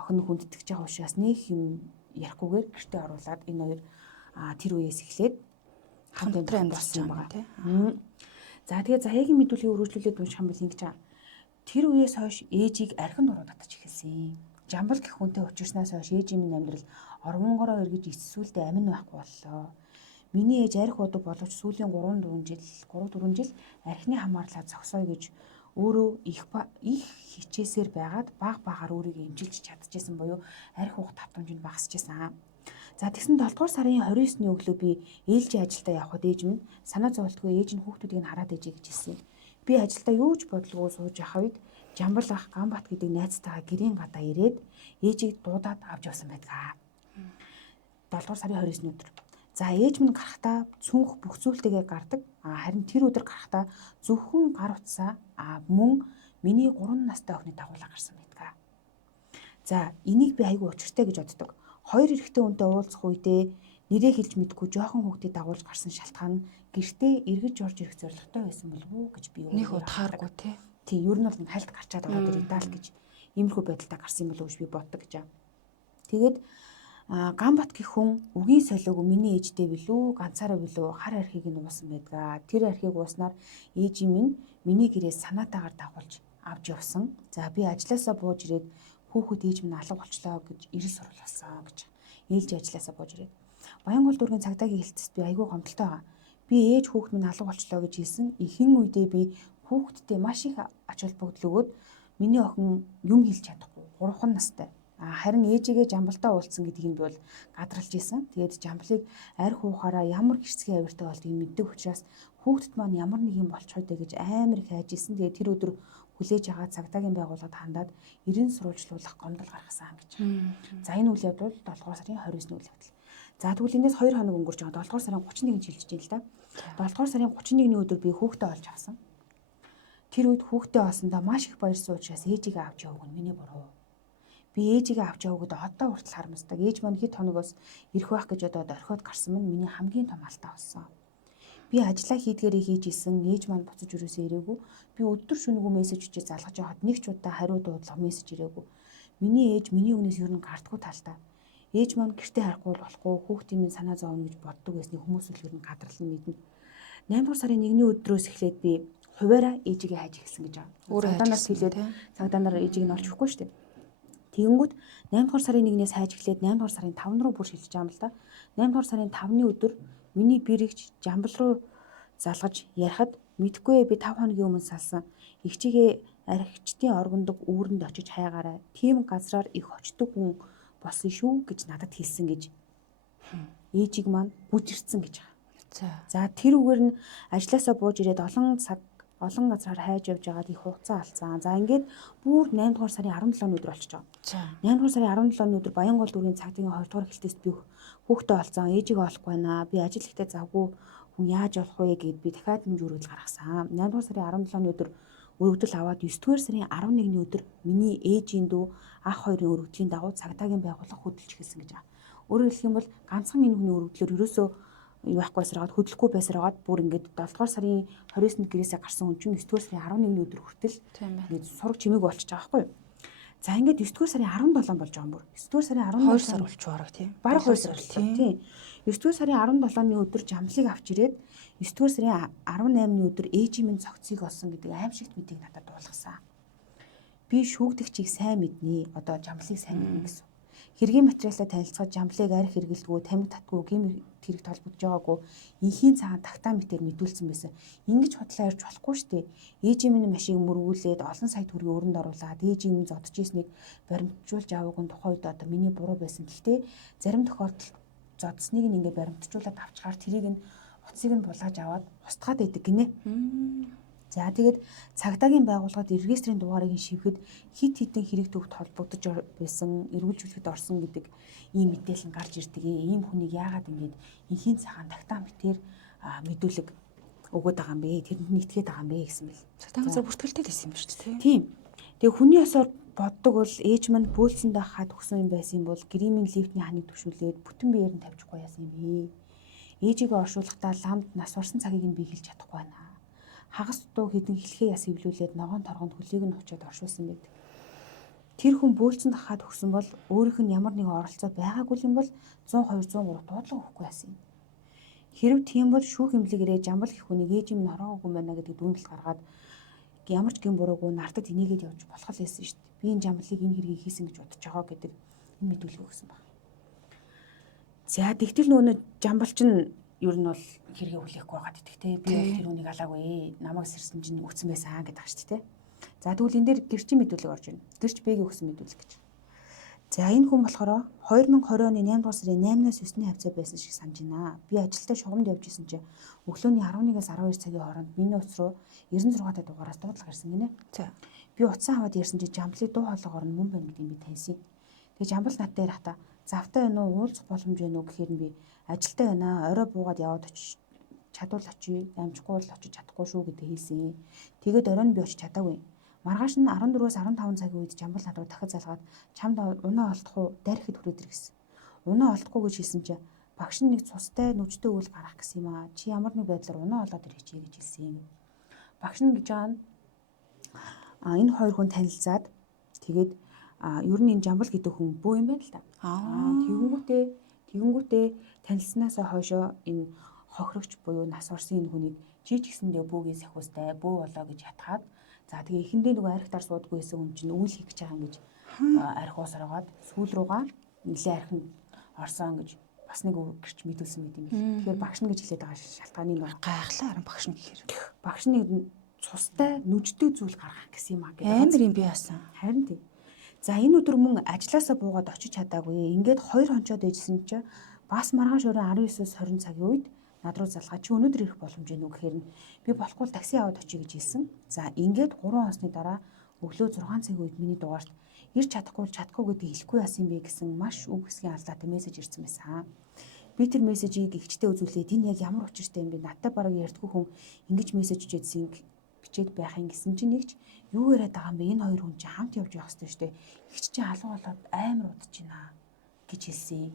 охин хүндэтгэж байгаа учраас нэг юм ярихгүйгээр гэртээ оруулаад энэ хоёр тэр үеэс эхлээд хамт амьдрсан юм байгаа тийм. За тэгээ заяагийн мэдүүлгийг өргөжлүүлээд унших юм бол ингэж байгаа. Тэр үеэс хойш ээжийг архинд ороод татаж эхэлсэн. Жамбал гэх хүнтэй учирснаас хойш ээжийн минь амьдрал орвонгороо эргэж эсвэлдээ амин байхгүй боллоо. Миний ээж арх удаг боловч сүүлийн 3-4 жил архины хамаарлаа зогсоё гэж өөрөө их хичээсээр байгаад багаар өөрийгөө эмчилж чадчихсан буюу арх уух татамж нь багасчихсан. За тэгсэн 7 дугаар сарын 29-ний өглөө би ээлжийн ажилдаа явхад ээж минь санаа зовлтгүй ээж нь хүүхдүүдийг нь хараад ээжээ гэж хэлсэн. Би ажилдаа юу ч бодлого сууж явах үед Жамбал ах Ганбат гэдэг найзтайгаа гэрийн гадаа ирээд ээжийг дуудаад авч явсан байдаг. 7 дугаар сарын 29-ний өдөр. За ээж минь гарахтаа цүнх бүх зүйлтэйгээ гардаг. Харин тэр өдөр гарахтаа зөвхөн гар утсаа мөн миний 3 настай охины дагуулаа гарсан байдаг. За энийг би айгүй учиртай гэж боддог. Хоёр эрэгтэй хүнтэй уулзах үедээ нэрээ хэлж мэдгүй жоохон хүүхдийг дагуулж гарсан шалтгаан нь гэртээ эргэж орж ирэх зорилготой байсан болов уу гэж би нэг удааргүй тий. Тий, ер нь бол хальт гарчаад байгаа дэр идаал гэж иймэрхүү байдалтай гарсан юм болов уу гэж би боддог гэж. Тэгээд Ганбат гэх хүн үгийн солиог миний ээжтэй билүү, ганцаараа билүү хар архийг нь уусан байдаг. Тэр архийг ууснаар ээжийн минь миний гэрээс санаатаагаар дагуулж авч явсан. За би ажилласаа бууж ирээд хүүхэд ээж минь алга болчлоо гэж ирэл сурласан гэж. Ээлж ажилласаа бууж ирээд. Баянгол дүүргийн цагдаагийн хэлцэд би айгүй гомдолтой байгаа. Би ээж хүүхэд минь алга болчлоо гэж хэлсэн. Ихэнх үедээ би хүүхэдтэй маш их ач холбогдол өгөөд миний охин юм хэлж чадахгүй 3 настай. Харин ээжигээ Жамбалтаа уулзсан гэдгийг бол гадралж исэн. Тэгээд Жамблыг арх уухаараа ямар хэрцгий авиртай болдгийг мэддэг учраас хүүхдэд маань ямар нэг юм болчихоо дэ гэж амар их хайж исэн. Тэгээд тэр өдөр хүлээж аваад цагдаагийн байгууллагад хандаад 90 сурвалжлуулах гомдол гаргасан гэж. За энэ үйл явдал 7 дугаар сарын 29-ний үйл явдал. За тэгвэл энэс 2 хоног өнгөрч байгаа. 7 дугаар сарын 31-нд шилжиж байна л да. 7 дугаар сарын 31-ний өдөр би хүүхдээ олж авсан. Тэр үед хүүхдээ олсондоо маш их баярсан учраас ээжигээ авч явууг нь миний буруу. Би ээжигээ авч явуугад одоо хүртэл харамсдаг. Ээж маань хэд хоногоос ирэх байх гэж одоод орхиод гарсан нь миний хамгийн том алдаа болсон. Би ажиллаа хийдгээрээ хийж исэн. Ээж маань буцаж өрөөсөө ирээгүй. Би өдөр шөнөгүй мессеж хүчээ залгаж явахад нэг ч удаа хариу дуудлага мессеж ирээгүй. Миний ээж миний үнээс ер нь гардггүй талтай. Ээж маань гэртээ харахгүй болохгүй хүүхдийн минь санаа зовно гэж боддог байсны хүмүүс л ер нь гадарлан мэднэ. 8 дугаар сарын 1-ний өдрөөс эхлээд би хуваараа ээжигээ хайж эхэлсэн гэж байгаа. Цагдаанараас хэлээд цагдаа ээжийг нь олж өгөхгүй шүү дээ. Тэгэнгүүт 8 дугаар сарын 1-ээс хайж эхлээд 8 дугаар сарын 5 руу бүр шилжиж байгаа юм л да. 8 дугаар сарын 5-ны өдөр миний бэрэгч Жамбал руу залгаж ярихад мэдгүй би 5 хоногийн өмнө салсан ихчигээ архичдын оргондог үүрэнд очиж хайгаарай. Тийм газраар их очдог хүн болсон шүү гэж надад хэлсэн гэж ээжийг маань бүжирцэн гэж байгаа. За тэр үгээр нь ажилласаа бууж ирээд олон газраар хайж явж байгаад их хугацаа алцсан. За ингээд бүр 8 дугаар сарын 17-ны өдөр болчихж байгаа. 8 дугаар сарын 17-ны өдөр Баянгол дүүргийн цагтын 2 дугаар эхлэлтээс би хүүхдээ олцсон. Ээжигээ олохгүй байна. Би ажил ихтэй завгүй хүн яаж олох вэ гэд би дахиад нэмж өргөдөл гаргасан. 8 дугаар сарын 17-ны өдөр өргөдөл аваад 9 дугаар сарын 11-ний өдөр миний ээжийн дүү ах хоёрын өргөдлийн дагуу цагдаагийн байгууллага хөдөлж эхэлсэн гэж байгаа. Өөрөөр хэлэх юм бол ганцхан энэ хүний өргөдлөөр ерөөсөө юу байхгүй байсараад хөдөлгөхгүй байсараад бүр ингээд 7 дугаар сарын 29-нд гэрээсээ гарсан хүн чинь 9 дугаар сарын 11-ний өдөр хүртэл ингээд сураг чимээг болчихж байгаа байхгүй юу. За ингээд 9 дугаар сарын 17 болж байгаа юм бүр. 9 дугаар сарын 2 17 сар болчихоо бараг тийм. Бараг 2 сар болчихсон тийм. 9 дугаар сарын 17-ны өдөр жамлыг авч ирээд 9 дугаар сарын 18-ны өдөр ээжийн минь цогцыг олсон гэдэг аимшигт мэдийг надад дуулгасан. Би шүүгдэгчийг сайн мэднэ. Одоо жамлыг сайн мэднэ гэсэн. Хэргийн материалаа танилцахад жамлыг арх хэрэгэлдэггүй, тамиг татгүй, гэмт хэрэг толбогдож байгаагүй инхийн цагаан тагтаа мэтээр мэдүүлсэн байсан. Ингэж худлаа ярьж болохгүй шүү дээ. Ээжийн минь машиг мөргүүлээд олон сая төгрөгийн өрөнд оруулаад ээжийн минь зодож ийснийг баримтжуулж аваагүй нь тухайн үед одоо миний буруу байсан. Гэхдээ зарим тохиолдолд зодсныг нь ингээд баримтжуулаад авчгаар тэрийг нь утсыг нь булааж аваад устгаад байдаг гинэ. За тэгээд цагдаагийн байгууллагад регистрийн дугаарыг шивхэд хит хитэн хэрэг төвд холбогдож байсан, эргүүлжүүлэхэд орсон гэдэг ийм мэдээлэл нь гарч ирдэг. Ийм хүнийг яагаад ингэж инхийн цагаан тагтаа мэтээр мэдүүлэг өгөөд байгаа юм бэ? Тэрэнд нь итгээд байгаа юм бэ гэсэн мэл. Цагдаагийн газар бүртгэлтэй байсан юм шүү дээ. Тийм. Тэгээ хүний ясаар боддог бол ээж манд бөөлсөндөө хаад өгсөн юм байсан бол гэрийн лифтний ханыг төвшүүлээд бүтэн биеэр нь тавьчихгүй яасан юм бэ? Ээжигээ оршуулгахдаа ламд нас барсан цагийг нь би хэлж чадахгүй байна. Хагас дуу хідэн хэлхээ яс ивлүүлээд ногоон торгонд хөлийг нь очиод оршуулсан байдаг. Тэр хүн бөөлцөнд хаад өгсөн бол өөрийнх нь ямар нэгэн оролцоо байгаагүй юм бол 100 200 3 дуудлага өгөхгүй яасан юм. Хэрв тийм бол шүүх имлэгээрээ жамбал их хүнийг ээж минь хороогүй байна гэдэг дүгнэлт гаргаад ямар ч гэм буруугүй нартад энийгээд явж болох л байсан шүү дээ. Би энэ жамблыг энэ хэргийг хийсэн гэж бодож байгаа гэдэг энэ мэдүүлэг өгсөн баг. За тэгтэл нөгөө жамбалч нь ер нь бол хэрэгээ хүлээхгүй байгаад идэх те. Би бол тэр үнийг алаагүй. Намайг сэрсэн чинь өгсөн байсан гэдэг ааш те. За тэгвэл энэ дээр гэрчийн мэдүүлэг орж байна. Гэрч Б-гийн өгсөн мэдүүлэг гэж. За энэ хүн болохоор 2020 оны 8 дугаар сарын 8-наас 9-ний хавцаа байсан шиг санаж байна. Би ажилдаа шугамд явж исэн чинь өглөөний 11-аас 12 цагийн хооронд миний утас руу 96-тай дугаараас дуудлага ирсэн гинэ. За би утсаа аваад ярьсан чинь жамблыг дуу хоолойгоор нь мөн байна гэдэг би таньсан. Тэгээ жамбал над дээр хата завтай байна уу, уулзах боломж байна уу гэхээр би ажилдаа байна. Орой буугаад яваад очиж чадвал очие, амжихгүй бол очиж чадахгүй шүү гэдэг хэлсэн. Тэгээд оройн би очиж чадаагүй. Маргааш нь 14-өөс 15 цагийн үед жамбал над руу дахид залгаад чамд унаа олдох уу, дайрахад хүрээд ир гэсэн. Унаа олдохгүй гэж хэлсэн чинь багш нь нэг цустай нүжтэй үйл гаргах гэсэн юм аа. Чи ямар нэг байдлаар унаа олоод ирэх чи гэж хэлсэн. Багш нь гэж байгаа нь энэ хоёр хүн танилцаад тэгээд ер нь энэ жамбал гэдэг хүн бөө юм байна л да. Тэгэнгүүтээ танилцснаасаа хойшоо энэ хохирогч буюу нас орсон энэ хүнийг чи ч гэсэндээ бөөгийн сахиустай бөө болоо гэж ятгаад за тэгээ эхэндээ нөгөө архитаар суудгүй байсан хүн чинь үйл хийх гэж байгаа юм гэж арх уусараад сүүл руугаа нэлээ архин орсон гэж бас нэг гэрч мэдүүлсэн мэт юм. Тэгэхээр багш нь гэж хэлээд байгаа шалтгааны нэг гайхлаа харин багш нь гэхээр. Багш нэг цустай нүжтэй зүйл гаргах гэсэн юм аа гэдэг. Амар юм би яасан. Харин тийм. За энэ өдөр мөн ажилласаа буугаад очиж чадаагүй. Ингээд 2 хонцоод ээжсэн чи бас маргааш өрөө 19-с 20 цагийн үед над руу залгаа чи өнөөдөр ирэх боломж байна уу гэхээр би болохгүй такси аваад очие гэж хэлсэн. За ингээд 3 хоносны дараа өглөө 6 цагийн үед миний дугаарт ирч чадахгүй гэдэг хэлэхгүй яасан бэ гэсэн маш үг хэсгийн алдаатай мессеж ирсэн байсан. Би тэр мессежийг ихчтэй үзүүлээд энэ яг ямар учиртай юм бэ? Надтай бараг ярьдгүй хүн ингэж мессеж үжээдсэн бичээд байхын гэсэн чинь нэгч юу яриад байгаа юм бэ? Энэ хоёр хүн чинь хамт явж явах хэрэгтэй шүү дээ. Ихч чинь алуу болоод амар удаж байна гэж хэлсэн.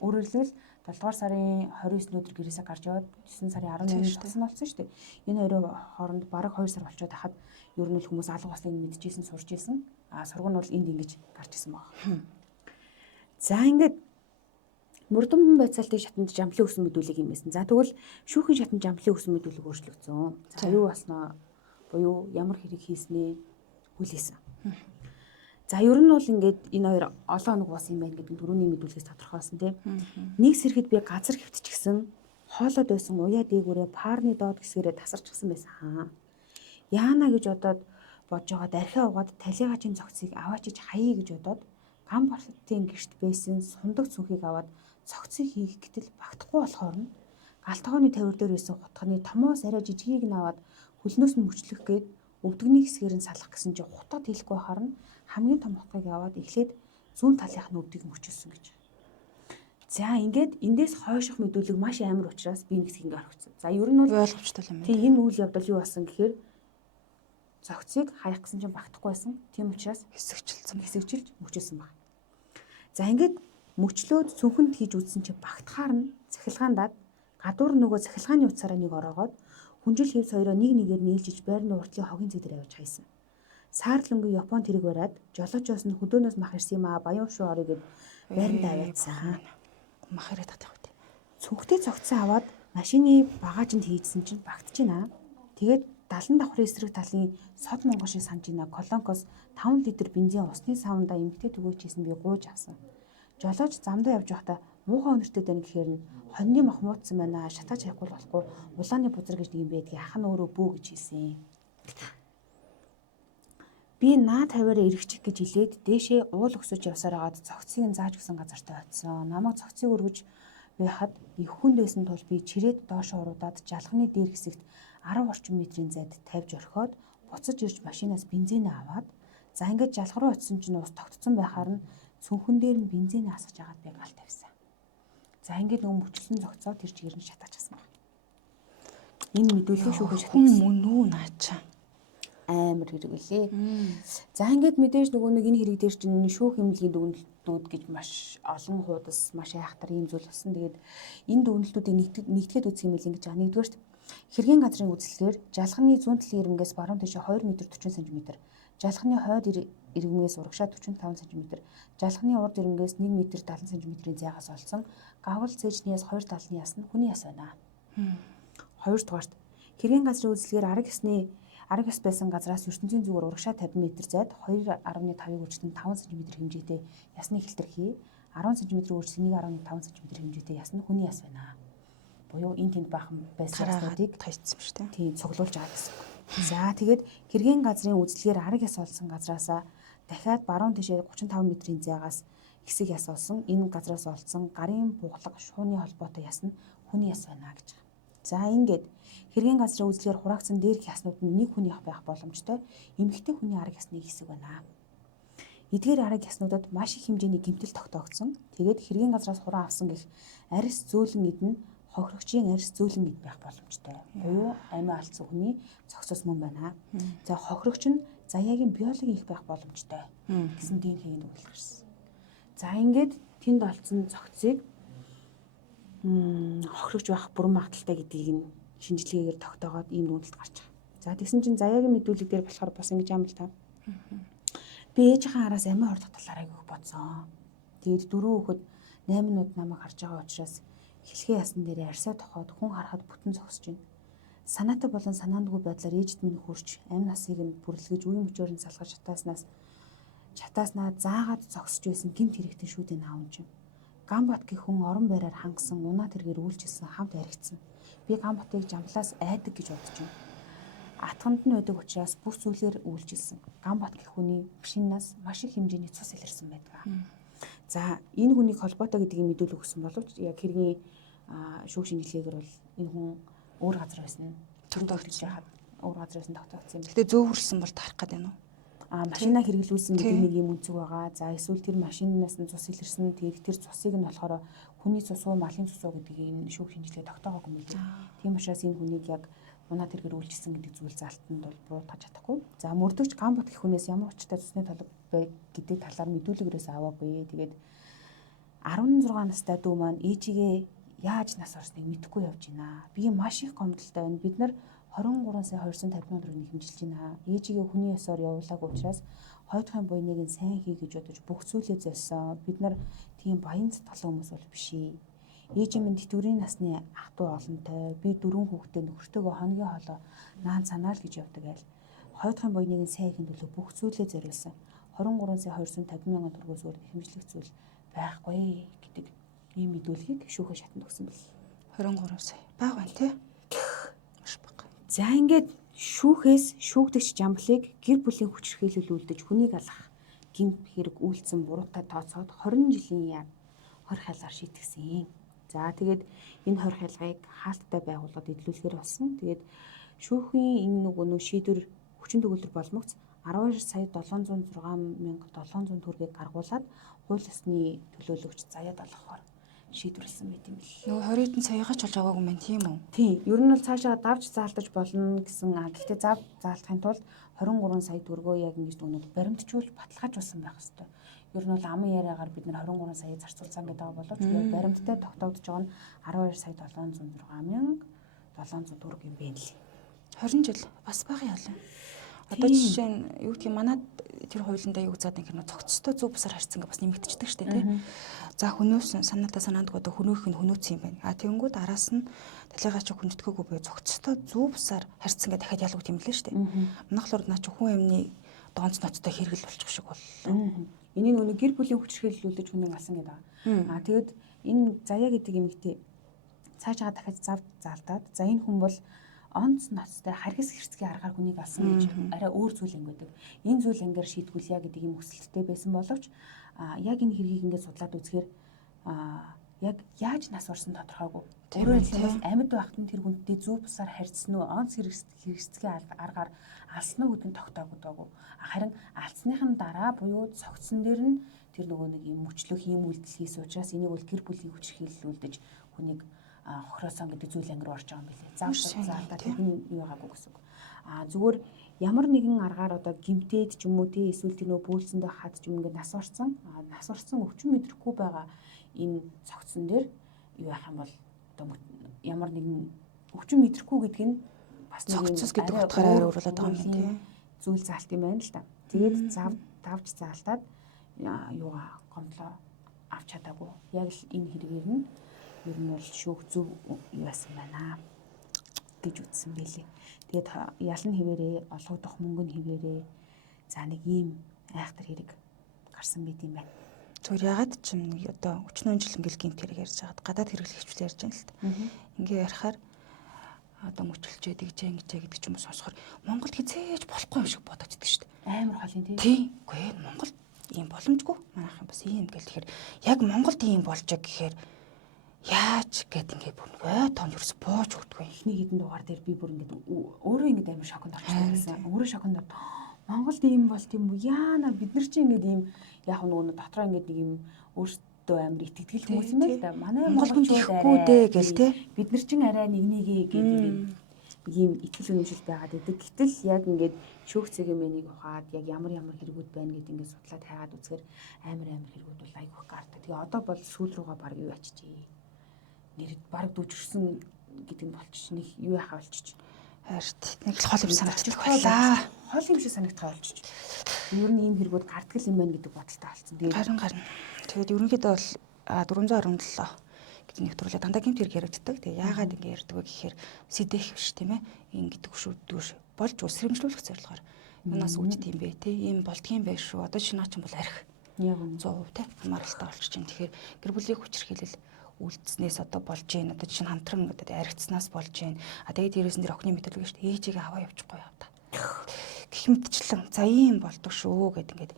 Өөрөөр хэлбэл 7 дугаар сарын 29-ний өдөр гэрээсээ гарч яваад 9 сарын 18-нд тасан болсон шүү дээ. Энэ хоёрын хооронд бараг 2 сар болчиход хахад ер нь л хүмүүс алуу болсныг мэдчихсэн, сурч ирсэн. Сураг нь бол энд ингэж гарч ирсэн баг. За ингээд мөрдөн байцаалтын шатанд жамблын өсөн мэдүүлэг юм байсан. За тэгвэл шүүхийн шатанд жамблын өсөн мэдүүлэг өөрчлөгдсөн. За юу болсноо буюу ямар хэрэг хийснээ хүлээсэн. За ер нь бол ингээд энэ хоёр олон хоног болсон юм байна гэдэг дөрөвний мэдүүлгээс тодорхойлсон тийм. Нэг сэрхэд би газар хөвтчихсэн, хоолоод байсан уяа дээгүүрээ парны доод хэсгээрээ тасарчихсан байсан. Яана гэж бодоод бодж байгаад архиа угаад талигачийн цогцыг аваачиж хаяа гэж бодоод гам бартын гэрт байсан сундаг цүнхийг аваад цогцыг хийх гэтэл багтахгүй болохоор нь галтгооны тавир дээр байсан хутганы томоос арай жижигийг нь аваад хөлнөөс нь мөчлөх гээд өвдөгний хэсгээр нь салах гэсэн чинь хутгад хэлэхгүй байхаар нь хамгийн том хутгийг аваад эхлээд зүүн талынх нь өвдөг мөчөлсөн гэж. За ингээд эндээс хойших мэдүүлэг маш амар учраас би нэг хэсгийг орхисон. За ер нь бол ойлгомжтой юм байна. Тийм энэ үйл явдал юу болсон гэхээр цогцыг хаях гэсэн чинь багтахгүй байсан. Тийм учраас хэсэгчилж мөчөлсөн баг. За ингээд мөчлөөд цүнхэнд хийж үзсэн чинь багтахаар нь цахилгаандаад гадуур нөгөө цахилгааны утсаараа нэг ороогоод хүнжил хевс хоёроо нэг нэгээр нийлжиж байрны уртлын хогийн зэг дээр явж хайсан. Саарлангийн Японд тэрэг бариад жолоочоос нь хөдөөнөөс мах ирсэн юм аа. Баян шүү орё гэд байранд аваадсан. Мах ирээд татах үү. Цүнхтэй цогцсон аваад машины багажинд хийжсэн чинь багтчихна. Тэгээд 70 давхрын эсрэг талын сод монгол шиг санаж ийна. Колонкоос 5 литр бензин усны савнда эмгтэй түгөөч хийсэн би гууж авсан. Жолооч замдаа явж байхдаа муухай өнөртэй дайна гэхээр нь хоньны мах муудсан байна. Шатаач хайхгүй болохгүй улааны бузар гэж нэг юм байдгийг ах нь өөрөө бөө гэж хэлсэн. Би наа тавиараа эргэчих гэж хэлээд дээшээ уул өксөж явсаар агаад цогцыг нь зааж өгсөн газартаа очисон. Намайг цогцыг өргөж байхад их хүнд байсан тул би чирээд доош оруудаад жалганы дээр хэсэгт 10 орчим метрийн зайд тавьж орхиод буцаж ирж машинаас бензинээ аваад за ингэж жалга руу очисон чинь ус тогтцсон байхаар нь цүнхэн дээр нь бензинээ асгаж агаад би галт тавьсан. За ингэж нөгөө мөчлсөн зогцоо тэр чигээр нь шатаач гасан байна. Энэ мэдүүлгийг шүүхэж хүн мөн үү наачаа. Амар хэрэг үлээ. За ингээд мэдээж нөгөө нэг энэ хэрэг дээр чинь шүүх эмнэлгийн дүгнэлтүүд гэж маш олон хуудас маш айхтар ийм зүйл болсон. Тэгээд энэ дүгнэлтүүдийг нэгтгэхэд үзэх юм бол ингэж байгаа. Нэгдүгээрт хэргийн газрын үзэсгэлээр жалганы зүүн талын ирмэгээс баруун тийш 2 м 40 см, жалганы хойд ирмэгээс урагшаа 45 см, жалганы урд ирмэгээс 1 м 70 см-ийн зайгаас олсон гавал цэжнээс 2 талны яс нь хүний яс байна. Хоёрдугаарт хэргийн газрын үзэсгэлээр арга яс байсан газраас ертөнцийн зүгээр урагшаа 50 м зайд 2.5-ыг үржтэн 5 см хэмжээтэй ясны хилтерхий, 10 см үржтэн 1.5 см хэмжээтэй яс нь хүний яс байна. Буюу энэ тэнд баахан байсан яснуудыг тойцсон ба шүү дээ. Тийм цуглуулж байгаа гэсэн. За тэгээд хэргийн газрын үзлэгээр арга яс олсон газраасаа дахиад баруун тишээ 35 м-ийн зайгаас хэсэг яс олсон. Энэ газраас олсон гарын буглаг шууны холбоотой яс нь хүний яс байна гэж. За ингээд хэргийн газрын үзлэгээр хураагдсан дээрх яснууд нь нэг хүнийх байх боломжтой эмэгтэй хүний арга ясны хэсэг байна. Эдгээр арга яснуудад маш их хэмжээний гэмтэл тогтоогдсон. Тэгээд хэргийн газраас хуран авсан гэх арьс зөөлөн эд нь хохирогчийн арьс зөөлөн эд байх боломжтой. Буюу амиа алдсан хүний цогцос мөн байна. За хохирогч нь заяагийн биологийн их байх боломжтой гэсэн ДНХ-ийг дүгнэлсэн. За ингээд тэнд олцсон цогцыг хохирогч байх бүрэн магадaltaй гэдгийг нь шинжилгээгээр тогтоогоод ийм дүгнэлт гарч байгаа. За тэгсэн чинь заяагийн мэдүүлэг дээр болохоор бас ингэж юм л та. Би ээжийнхээ араас амиа ордох талаар айгүйх бодсон. Тэгээд 4 хүүхэд 8 минут намайг харж байгаа учраас хэлхээ ясан дээр арьсаа тохоод хүн харахад бүтэн зогсож байна. Санаатай болон санаандгүй байдлаар ээжд минь хурж амь насыг нь бүрлгэж үе мөчөөр нь салгаж чатааснаа заагаад зогсож байсан гэмт хэрэгтэн шүүдээ наавч. Гамбат гэх хүн орон байраар хангасан унаа тэргээр үйлчилсэн хамт аригдсан. Би Гамбатыг жамлаас айдаг гэж бодож байна. Атганд нь байдаг учраас бүх зүйлээр үйлчилсэн. Гамбат гэх хүний машинаас маш их хэмжээний цус илэрсэн байдаг. За энэ хүнийг холбоотой гэдгийг мэдүүлэг өгсөн боловч яг хэргийн шүүх шинжилгээгээр бол энэ хүн өөр газар байсан. Тогтоогдож байхад өөр газар байсан тогтоогдсон юм. Гэтэ зөөвөрсөн бол тарах гэдэг нь үү? Машинаа хэрэглүүлсэн гэдэг нэг юм үнцэг байгаа. За эсвэл тэр машинаас нь цус илэрсэн. Тэгээд тэр цусыг нь болохоор хүний цус уу, малын цус уу гэдгийг энэ шүүх шинжилгээ тогтоогоогүй юм байна. Тийм учраас энэ хүнийг яг унаа тэргээр үйлчилсэн гэдэг зүйл залтанд бол буруутгаж чадахгүй. За мөрдөгч Гамбат гэх хүнээс ямар учиртай цусны толгой бай гэдэг талаар мэдүүлэгээс аваагүй. Тэгээд 16 настай дүү маань ээжигээ яаж нас орсныг мэдэхгүй явж байна. Би маш их гомдолтой байна. Бид нар 23 сая 250 төгрөгийг хэмжилж байна. Ээжигээ хүний ёсоор явуулаагүй учраас хойдохын буйныг нь сайн хий гэж бодож бүх зүйлээ золсон. Бид нар тийм баян сэтгэлтэй хүмүүс бол биш ээ. Ээж минь тэтгэврийн насны ах トゥ олонтой. Би 4 хүүхэдтэй нөхөртөөгөө хоногийн хоолоо наан санаа л гэж явдаг айл. Хойдохын буйныг нь сайн хийх төлөө бүх зүйлээ зориулсан. 23 сая 250 мянган төгрөгөөс өөр хэмжлэх зүйл байхгүй гэдэг ийм мэдүүлгийг шүүхэ шатанд өгсөн бэл. 23 сая. Бага байна тий. Маш бага. За ингээд шүүхээс шүүгдэгч Жамблыг гэр бүлийн хүчирхийлэл үлдэж хүнийг алах гэмт хэрэг үйлцэн буруутай тооцоод 20 жилийн яг хор хялгаар шийтгсэн. За тэгээд энэ хор хялгыг хаалттай байгууллагад эдлүүлэхээр болсон. Тэгээд шүүхийн энэ нөгөө шийдвэр хүчин төгөлдөр болмогц 12 сая 706,700 төгрөгийг гаргуулад хууль ёсны төлөөлөгч заяад олгохоор шийдвэрлсэн байт юм бэл. Нөгөө 20 хэдэн саягаа ч болж байгаагүй юм тийм үү? Тийм. Ер нь бол цаашаа давж заалтаж болно гэсэн. Гэхдээ зав заалтахын тулд 23 сая төгрөгөө яг ингэж дүгнэлт баримтжуул баталгаажуулсан байх ёстой. Ер нь бол аман яриагаар бид нар 23 сая зарцуулсан гэдэг боловч баримттай тогтоогдож байгаа нь 12 сая 706,700 төгрөг юм бэ л. 20 жил бас бага яалаа. Одоо жишээ нь юу гэх юм манад тэр хуулиндаа юу заадаг юм цогцтой зөв бусаар харьцсан гэж бас нэмэгдчихдэг шүү дээ тий. За хөнөөс санаандгүй одоо хөнөөх нь хөнөөц юм байна. А тэгэнгүүт араас нь талигаа чи хүндэтгөөгүй буюу цогцтой зөв бусаар харьцсан гэж дахиад ялгуу тэмлээ шүү дээ. Манайхлаар наа чи хүн амны доонц ноцтой хэрэгэл болчих шиг боллоо. Энийг нөгөө гэр бүлийн хүчирхийллүүлж хүнийг алсан гэдэг. Тэгэд энэ заяа гэдэг эмэгтэй цаашаа дахиад зав заалдаад за энэ хүн бол онц ноцтой харгас хэрцгий аргаар хүнийг алсан гэж арай өөр зүйл ангидаг. Энэ зүйл ангаар шийдгүүлъя гэдэг юм өсөлттэй байсан боловч яг энэ хэргийг ингээд судлаад үзэхээр яг яаж нас орсон тодорхойгүй. Өөрөөр хэлбэл амьд байхад нь тэр хүнтэй зөв бусаар харьцсан уу, онц хэрцгий аргаар алсан уу гэдэг нь тогтоогдоогүй. Харин алсныхын дараа буюу цогцсон дээр нь тэр нөгөө нэг юм мөчлөх юм үйлдэл хийсэн учраас энийг бол гэр бүлийн хүчирхийлүүлж хүнийг хохироосон гэдэг зүйл ангир орж байгаа юм билээ. Заавал тэр нь юу байгаагүй гэсэн үг. Зүгээр ямар нэгэн аргаар одоо гимтээд ч юм уу тий эсвэл тэр нөгөө бөөлсөндөө хад ч юм ингээд нас орсон өвчин мэдрэхгүй байгаа энэ цогцсон дээр юу яах юм бол одоо ямар нэгэн өвчин мэдрэхгүй гэдэг нь бас нэг цогцос гэдэг утгаараа өөрөөлөд байгаа юм тий. Зүйл заалт юм байна л да. Тэгээд давж заалтаад юугаа гомдлоо авч чадаагүй. Яг л энэ хэрэгээр нь ер нь бол шүүх зөв юу байсан байна гэж үзсэн байлээ. Тэгээд ялан хിവэрээ, олгодох мөнгө нь хിവэрээ. За нэг ийм айхтар хэрэг гарсан байт юм байна. Зүгээр ягаад ч юм одоо 40 жил ингээл гинт хэрэг ярьж байгаад гадаад хэрэглэх хвчлэр ярьж байна л та. Ингээ ярихаар одоо мөчлөж ингэж гэдэг ч юм уу сонсохоор Монголд хизээж болохгүй юм шиг бодогддог шүү дээ. Амар холын тий. Үгүй ээ Монголд ийм боломжгүй. Манайхан бас ийм гэл тэгэхээр яг Монголд ийм болж байгаа гэхээр яаж гэд ингээ бүр нөгөө тоон ерөөс бууж өгдөг. Эхний хэдэн дугаар дээр би бүр ингээ өөрөө ингээ амар шоконд орчихсон гэсэн. Өөрөө шоконд Монголд ийм болт юм уу? Яана бид нар чинь ингээ ийм яг нөгөө дотроо ингээ нэг юм өөртөө амар итгэдэг хүмүүс юм байна л да. Манай Монгол хүн ихгүй дээ гэл те. Бид нар чинь арай нэгнийгээ гэдэг ийм итгэл үнэмшил байгаад байдаг. Гэтэл яг ингээд шүүх цэгийн ухаад яг ямар хэрэгүүд байна гэдээ ингээд судлаад хайгаад үзэхээр амар хэрэгүүд бол айгүйх гардаг. Тэгээ одоо бол сүүл рүүгээ баг юу ачижээ. Нэрэд баг дүүжирсэн гэдэг нь болчих нэг юу яхаа болчих. Харт нэг л хол юм санагдчих байлаа. Хол юм шиг санагдах болчих. Ер нь ийм хэрэгүүд гардаг юм байна гэдэг бодолтой болсон. Тэгээд гарна. Тэгээд ерөнхийдөө бол 417 гэдэг нэвтрүүлээ дандаа гэмт хэрэг яригддаг. Тэгээ яагаад ингэ ярьдаг вэ гэхээр сэдэх биш тийм ээ. Ингэдэг шүддүүш болж өсрэмжлүүлэх зорилгоор юунаас үүдт юм бэ те ийм болдгийм байх шүү. Одоо шинаа ч юм бол арх. Яг 100% те хамааралтай болчих чинь. Тэгэхээр гэр бүлийн хүчирхийлэл үлдснээс одоо болж гин одоо чинь хамтран одоо аригдснаас болж гин. Тэгээд дээрээс нь охины мэдрэлэг шүү дээ. Ээжигээ аваа явчихгүй яа та. Гэх мэтчлэн за ийм болдог шүү гэд ингээд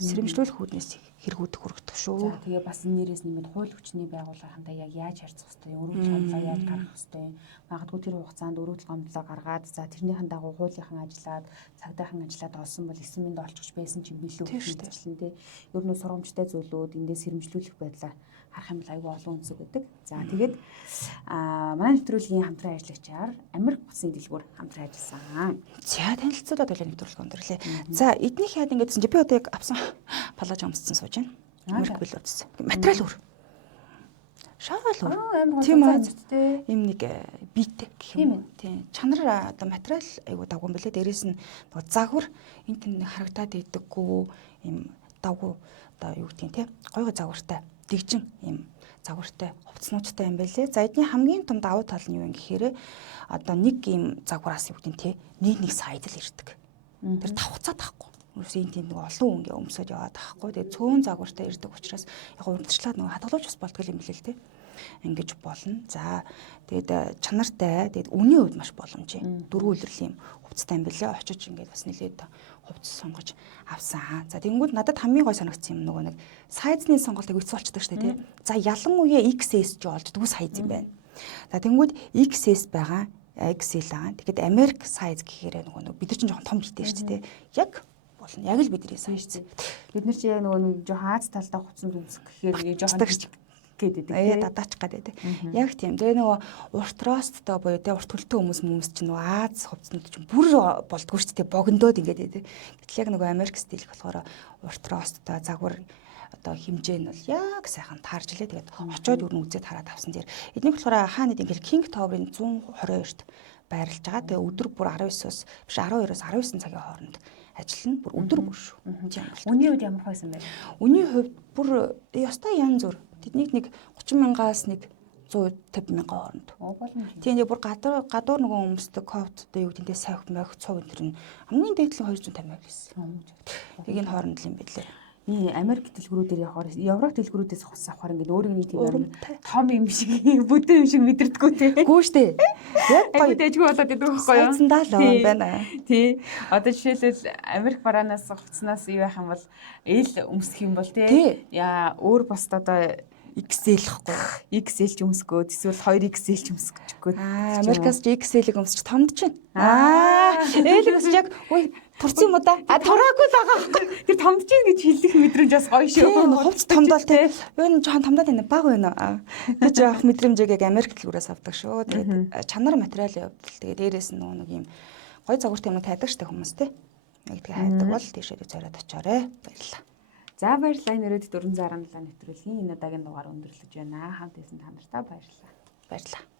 сэрэмжлүүлэх үүднээс хэрэгүүдэх хүргдэг шүү. За тэгээ бас нэрээс нэмээд хууль хүчний байгууллагынхаа яг яаж харьцах ёстой, өргөдөл гомдлоо яаж гаргах ёстой. Магадгүй тэр хугацаанд өргөдөл гомдлоо гаргаад за тэрнийхэн дагуу хуулийнхан ажиллаад цагдаахан ажиллаад олсон бол 9,000 олчихж байсан ч юм билүү гэсэн тийм. Ер нь сургамжтай зүйлүүд эндээс сэрэмжлүүлэх байдлаар харах юм бол аюул олон үнцэг гэдэг. За тэгээд манай нэвтрүүлгийн хамтран ажиллагчаар Америк улсын дэлгүүр хамтран ажилласан. За танилцуулаад байлаа нэвтрүүлэг өндөрлөө. За эднийх яад ингэдсэн чи би одоо яг авсан палаж өмссөн сууж байна. Америк бил үзсэн. Материал өөр. Шаал өөр. Тийм үү. Им нэг биттэй гэх юм. Тийм. Чанар одоо материал айгуу давгүй юм билээ. Дээрээс нь нөгөө загвар энэ тэнд харагдаад идэггүй им давгүй одоо юу гэдгийг те гойго загвартай дэгжин им загвартай хувцснуучтай юм байлээ. За эдний хамгийн том давуу тал нь юу вэ гэхээр одоо нэг им загвараас юу гэдгийг те нэг сайд л ирдэг. Тэр тавхацаад тахгүй. Үгүй энэ тийм нэг олон хүн ингээ өмсөд яваад тахгүй. Тэгээ цөөн загвартай ирдэг учраас яг урдчлаад нөгөө хадгалууч бас болдгол юм билээ л те. Ингэж болно. За тэгээд чанартай тэгээд үнийн хувьд маш боломжтой. 4 үлрэл юм хувцастай юм билээ. Очиж ингээд бас нэлээд хувцас сонгож авсан. За тэгэнгүүт надад хамгийн гой санагдсан юм нөгөө нэг сайзны сонголт айгу хэцүү болчихдог шүү дээ тий. За ялангуяа XS ч олж дгүй сайз юм байна. За тэгэнгүүт XS байгаа, XL байгаа. Тэгэхэд Америк сайз гэхээр нөгөө бид нар чинь жоохон том битээ шүү дээ тий. Яг болно. Яг л бидний сайз. Бид нар чи яг нөгөө жоохон Аз талдаа хувцас үзэх гэхээр жоохон гэдэг. Дадаач гэдэг. Яг тийм. Тэгээ нөгөө урт росттой буюу тэ урт хөлтөө хүмүүс чинь нөгөө Аз хувцснууд чинь бүр болдгоо шүү дээ. Богиндоод ингээд байдаг. Гэтэл яг нөгөө Америк стил болохоор урт росттой загвар одоо хэмжээ нь бол яг сайхан таарч илээ. Тэгээд очоод юу н үзээд хараад авсан дээр эднийг болохоор хаанад ингээл King Tower-ын 122-т байрлаж байгаа. Тэгээ өдөр бүр 19-оос биш 12-оос 19 цагийн хооронд ажиллана. Бүр өдөр бүр шүү. Үний үед ямар хойсон бэ? Үний хувьд бүр ёстой янз бүр. Тэднийг нэг 30,000-аас нэг 150,000 хооронд. Тийм нэг бүр гадуур нөгөө өмсдөг кофттой юу гэдэг нь савх мах цуг энэ нь хамгийн дээд нь 250,000 гэсэн. Тэг энэ хооронд л юм байлээ. Америк дэлгүүрүүдээр явахаар Европ дэлгүүрүүдээс хус авахаар ингээд өөрийн нэг тийм том юм шиг бүдэн юм шиг мэдэрдэггүй те. Гүү штэ. Яг гоё дэжгүй болоод идэв байхгүй юу? Сайцсандаа л байна. Тий. Одоо жишээлбэл Америк бараанаас хувцснаас юу байх юм бол эл өмсөх юм бол те. Яа өөр бас одоо XL гэхгүй. XL ч өмсгөө эсвэл 2XL ч өмсгөхгүй. Америкаас ч XL-ийг өмсч томд чинь. Ээлээс яг ой турцсан юм уу да? Тураагүй л байгаа байхгүй. Тэр томд чинь гэж хэлэх мэдрэмж бас гоё шүү. Хувц томдол те. Юу жоохон томдоод байна баг байна. Гэж авах мэдрэмжийг яг Америк дэлгүүрээс авдаг шүү. Тэгээд чанар материал явдал. Тэгээд дээрээс нь нэг юм гоё загвартай юм тайдаг штэ хүмүүс те. Яг тэгээ хайдаг бол тийшээ зориод очоорой. Баярлалаа. За баярлалаа. Энэ өрөөд 467 нэвтрүүлгийн энэ удаагийн дугаар өндөрлөж байна. Хамт байсан та нартай баярлалаа. Баярлалаа.